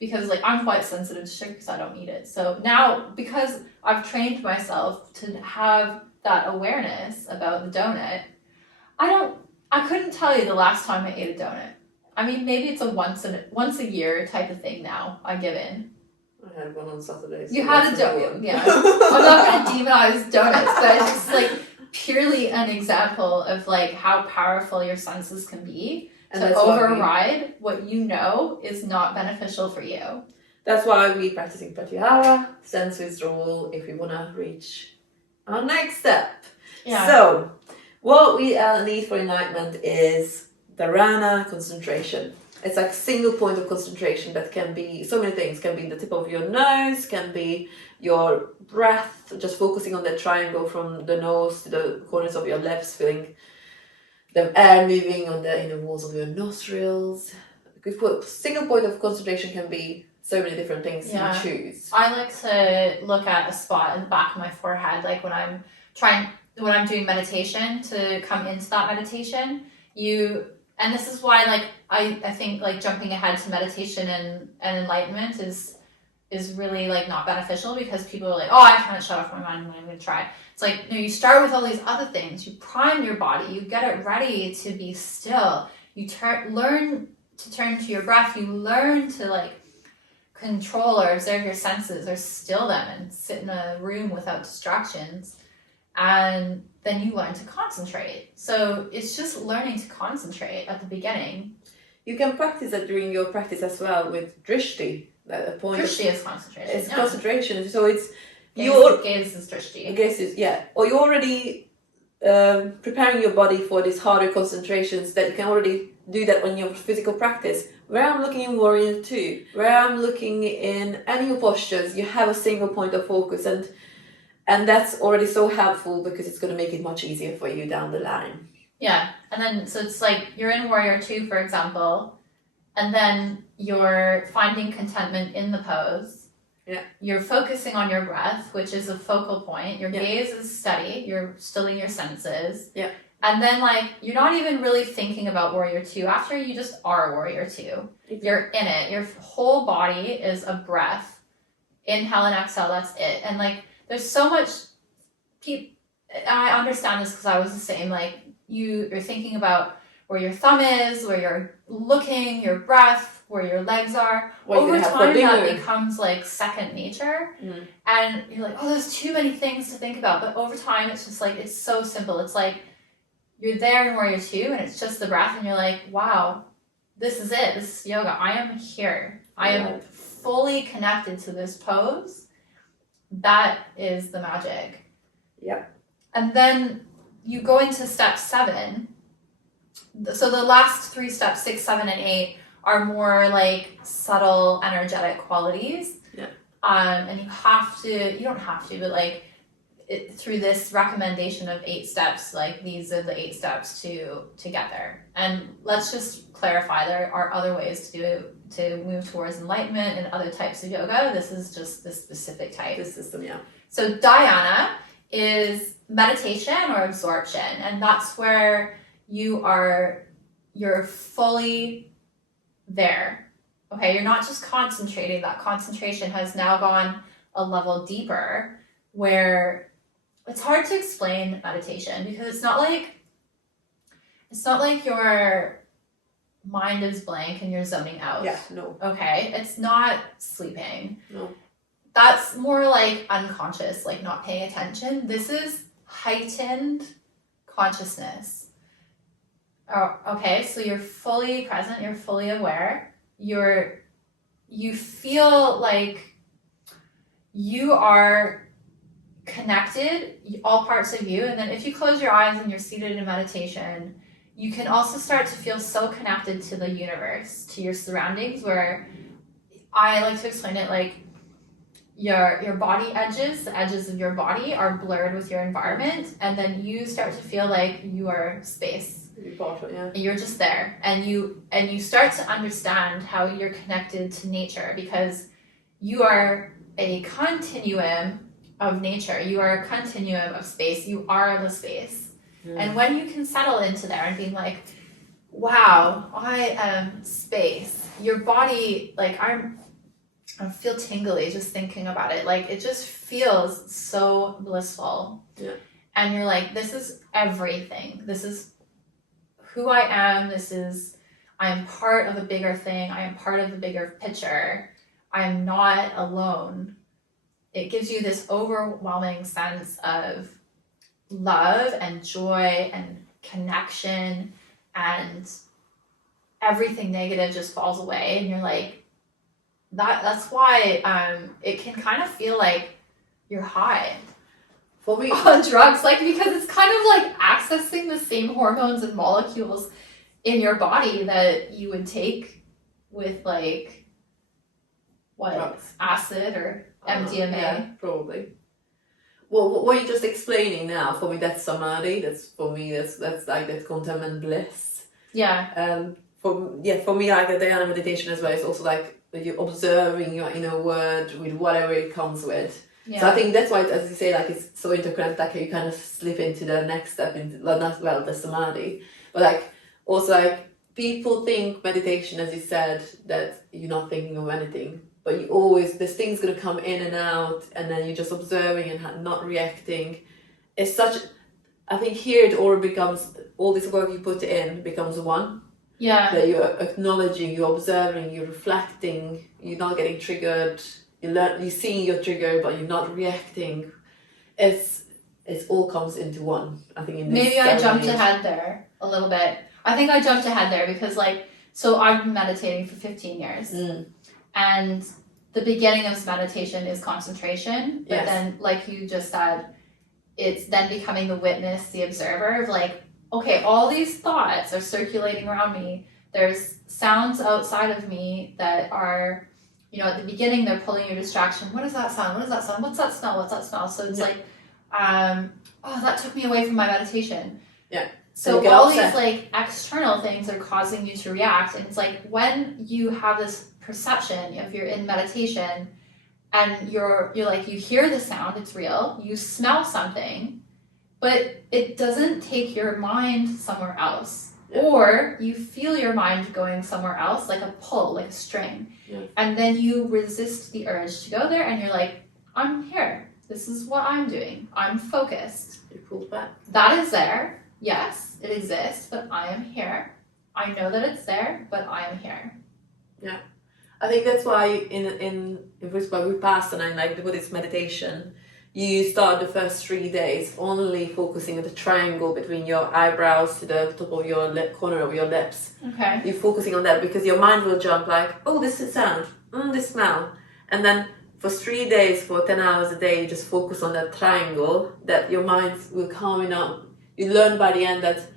Because, like, I'm quite sensitive to sugar because I don't eat it. So now, because I've trained myself to have that awareness about the donut, I couldn't tell you the last time I ate a donut. I mean, maybe it's a once a year type of thing now. I give in. I had one on Saturday. So you had a donut, yeah. I'm not going to demonize donuts, but it's just, like, purely an example of like how powerful your senses can be to override what you know is not beneficial for you. That's why we practicing pratyahara, sense withdrawal, if we want to reach our next step. Yeah. So what we need for enlightenment is dharana, concentration. It's like single point of concentration that can be so many things. Can be the tip of your nose, can be your breath, just focusing on that triangle from the nose to the corners of your lips, feeling the air moving on the inner walls of your nostrils. Single point of concentration can be so many different things you choose. I like to look at a spot in the back of my forehead, like when I'm doing meditation, to come into that meditation. And this is why, like, I think, like, jumping ahead to meditation and enlightenment is really, like, not beneficial, because people are like, oh, I can't shut off my mind, I'm going to try. It's like, no, you start with all these other things. You prime your body. You get it ready to be still. You learn to turn to your breath. You learn to, like, control or observe your senses or still them and sit in a room without distractions. And then you learn to concentrate. So it's just learning to concentrate at the beginning. You can practice that during your practice as well with drishti. Drishti is concentration. It's concentration. So it's gaze is drishti. Gaze is, yeah. Or you're already preparing your body for these harder concentrations, that you can already do that on your physical practice. Where I'm looking in Warrior 2, where I'm looking in any postures, you have a single point of focus, and that's already so helpful, because it's going to make it much easier for you down the line. Yeah, and then, so it's like, you're in Warrior 2, for example, and then you're finding contentment in the pose. Yeah. You're focusing on your breath, which is a focal point. Your gaze is steady. You're stilling your senses. Yeah. And then, like, you're not even really thinking about Warrior 2. After, you just are Warrior 2. You're in it. Your whole body is a breath. Inhale and exhale, that's it. And, like, there's so much... I understand this because I was the same. Like, you're thinking about where your thumb is, where you're looking, your breath, where your legs are. What Over you have time, for that dinner. becomes like second nature. And you're like, oh, there's too many things to think about. But over time, it's just like, it's so simple. It's like, you're there in Warrior 2, and it's just the breath, and you're like, wow, this is it. This is yoga. I am here. I am fully connected to this pose. That is the magic. Yep. And then you go into step 7. So the last 3 steps, 6, 7, and 8, are more like subtle energetic qualities. Yeah. And you don't have to, but like through this recommendation of 8 steps, like these are the 8 steps to get there. And let's just clarify, there are other ways to move towards enlightenment and other types of yoga. This is just the specific type. This system, yeah. So dhyana is meditation or absorption, and that's where you're fully there. Okay, you're not just concentrating. That concentration has now gone a level deeper, where it's hard to explain meditation because it's not like your mind is blank and you're zoning out. Yeah, no. Okay, it's not sleeping. No. That's more like unconscious, like not paying attention. This is heightened consciousness. Oh, okay, so you're fully present, you're fully aware. You feel like you are connected, all parts of you. And then if you close your eyes and you're seated in meditation, you can also start to feel so connected to the universe, to your surroundings, where I like to explain it like your body edges, the edges of your body are blurred with your environment, and then you start to feel like you are space. You're just there, and you start to understand how you're connected to nature, because you are a continuum of nature. You are a continuum of space. You are the space. And when you can settle into there and being like, wow, I am space, your body, like I feel tingly just thinking about it. Like it just feels so blissful. Yeah. And you're like, this is everything. This is who I am. I am part of a bigger thing. I am part of a bigger picture. I am not alone. It gives you this overwhelming sense of love and joy and connection, and everything negative just falls away, and you're like, that's why it can kind of feel like you're high For me, on drugs, like, because it's kind of like accessing the same hormones and molecules in your body that you would take with like drugs. Acid or MDMA. Yeah, probably. Well, what you're just explaining now, for me, that's samadhi. That's like that content bliss. Yeah. For me, like the dhyana meditation as well, is also like you're observing your inner world with whatever it comes with. Yeah. So I think that's why, as you say, like it's so interconnected. Like you kind of slip into the next step, the samadhi. But like also like people think meditation, as you said, that you're not thinking of anything. But you always, there's things going to come in and out, and then you're just observing and not reacting. It's such, I think here it all becomes, all this work you put in becomes one. Yeah. That you're acknowledging, you're observing, you're reflecting, you're not getting triggered, you're seeing your trigger, but you're not reacting. It all comes into one, I think. In this Maybe I jumped ahead there a little bit. I think I jumped ahead there because so I've been meditating for 15 years. And the beginning of meditation is concentration, but then, like you just said, it's then becoming the witness, the observer of like, okay, all these thoughts are circulating around me. There's sounds outside of me that are, at the beginning, they're pulling your distraction. What is that sound? What is that sound? What's that smell? What's that smell? So it's like, that took me away from my meditation. Yeah. So all these like external things are causing you to react. And it's like when you have this perception, if you're in meditation and you're like, you hear the sound, it's real, you smell something, but it doesn't take your mind somewhere else. Yeah. Or you feel your mind going somewhere else, like a pull, like a string. Yeah. And then you resist the urge to go there and you're like, I'm here. This is what I'm doing. I'm focused. You pulled back. That is there. Yes, it exists, but I am here. I know that it's there, but I am here. Yeah. I think that's why in Vipassana and like the Buddhist meditation, you start the first 3 days only focusing on the triangle between your eyebrows to the top of your corner of your lips. Okay. You're focusing on that because your mind will jump like, oh, this is sound, this smell. And then for 3 days, for 10 hours a day, you just focus on that triangle, that your mind will calm enough. You learn by the end that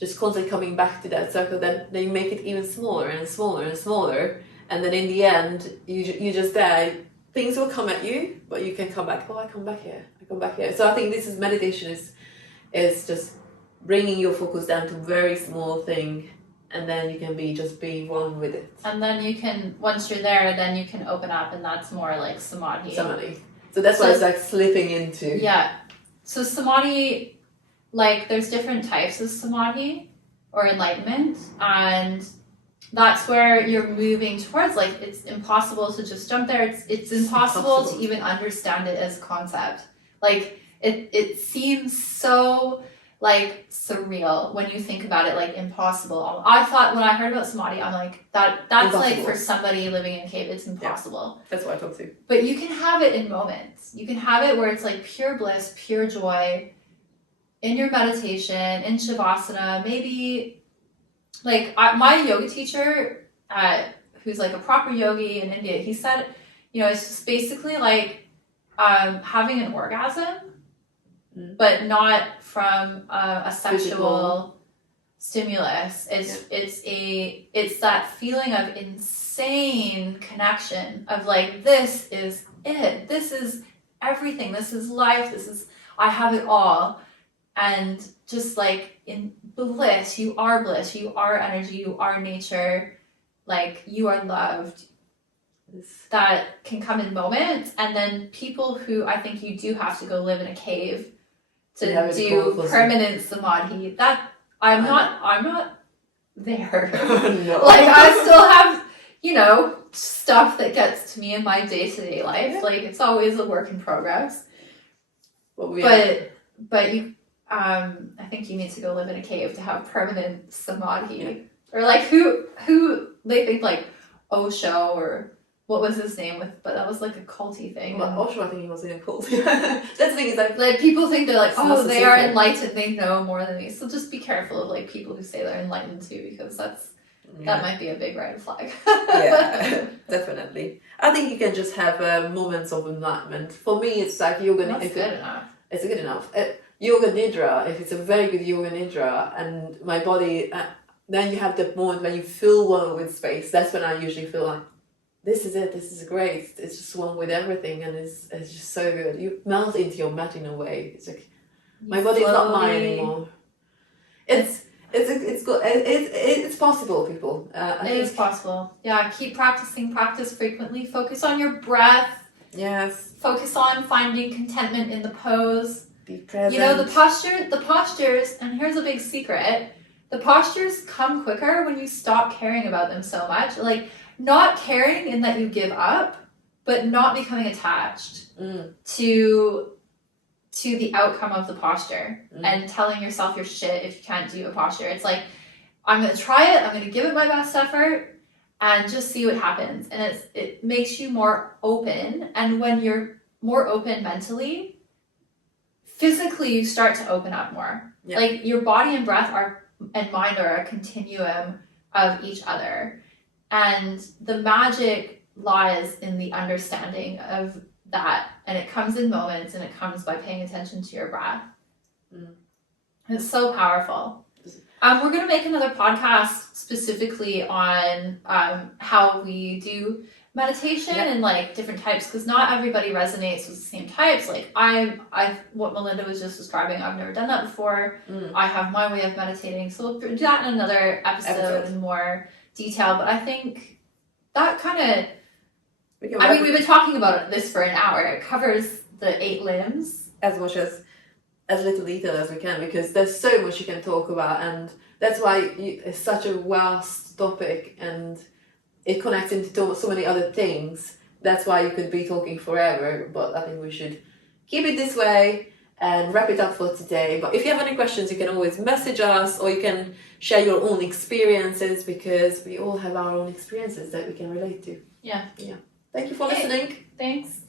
just constantly coming back to that circle, then you make it even smaller and smaller and smaller. And then in the end, you just there. Things will come at you, but you can come back. Oh, I come back here. I come back here. So I think this is meditation is just bringing your focus down to very small thing, and then you can just be one with it. And then you can, once you're there, then you can open up, and that's more like samadhi. Samadhi. So that's why it's like slipping into. Yeah. So samadhi, like there's different types of samadhi or enlightenment, and that's where you're moving towards. Like it's impossible to just jump there. It's impossible to even understand it as a concept. Like it seems so like surreal when you think about it, like impossible. I thought when I heard about samadhi, I'm like that's impossible. Like for somebody living in a cave, it's impossible. Yeah, that's what I thought too. But you can have it in moments. You can have it where it's like pure bliss, pure joy in your meditation, in shavasana, maybe. Like my yoga teacher, who's like a proper yogi in India, he said, it's just basically like having an orgasm, but not from a sexual stimulus. It's that feeling of insane connection of like, this is it. This is everything. This is life. I have it all. And just like in bliss, you are energy, you are nature, like you are loved. That can come in moments. And then people who, I think you do have to go live in a cave to do permanent samadhi, that I'm not there. No. Like I still have, stuff that gets to me in my day-to-day life. Yeah. Like it's always a work in progress. But you, I think you need to go live in a cave to have permanent samadhi. Yeah. Or like who they think like Osho or what was his name but that was like a culty thing. Well, Osho, I think he was in a cult. That's the thing is like people think they're like, oh, they are enlightened, they know more than me. So just be careful of like people who say they're enlightened too, because that might be a big red flag. Yeah, definitely. I think you can just have moments of enlightenment. For me, it's like yoga. That's good enough. It's good enough. Yoga nidra, if it's a very good yoga nidra, and my body, then you have the moment when you feel one with space. That's when I usually feel like, this is it, this is great. It's just one with everything, and it's just so good. You melt into your mat in a way. It's like, my body's not mine anymore. It's good. It's possible, people. It is possible. Yeah, keep practicing. Practice frequently. Focus on your breath. Yes. Focus on finding contentment in the pose. Be present. The postures, and here's a big secret. The postures come quicker when you stop caring about them so much. Like, not caring in that you give up, but not becoming attached to the outcome of the posture and telling yourself you're shit if you can't do a posture. It's like, I'm going to try it. I'm going to give it my best effort and just see what happens. And it makes you more open. And when you're more open mentally, physically you start to open up more. Yeah. Like your body and breath and mind are a continuum of each other. And the magic lies in the understanding of that. And it comes in moments, and it comes by paying attention to your breath. It's so powerful. We're going to make another podcast specifically on how we do meditation and like different types, because not everybody resonates with the same types. Like what Melinda was just describing, I've never done that before. I have my way of meditating, so we'll do that in another episode in more detail. But I think that kind of, we've been talking about this for an hour. It covers the 8 limbs as much as little detail as we can, because there's so much you can talk about, and that's why it's such a vast topic, and it connects into so many other things. That's why you could be talking forever, but I think we should keep it this way, and wrap it up for today. But if you have any questions, you can always message us, or you can share your own experiences, because we all have our own experiences that we can relate to. Yeah. Thank you for listening. Thanks.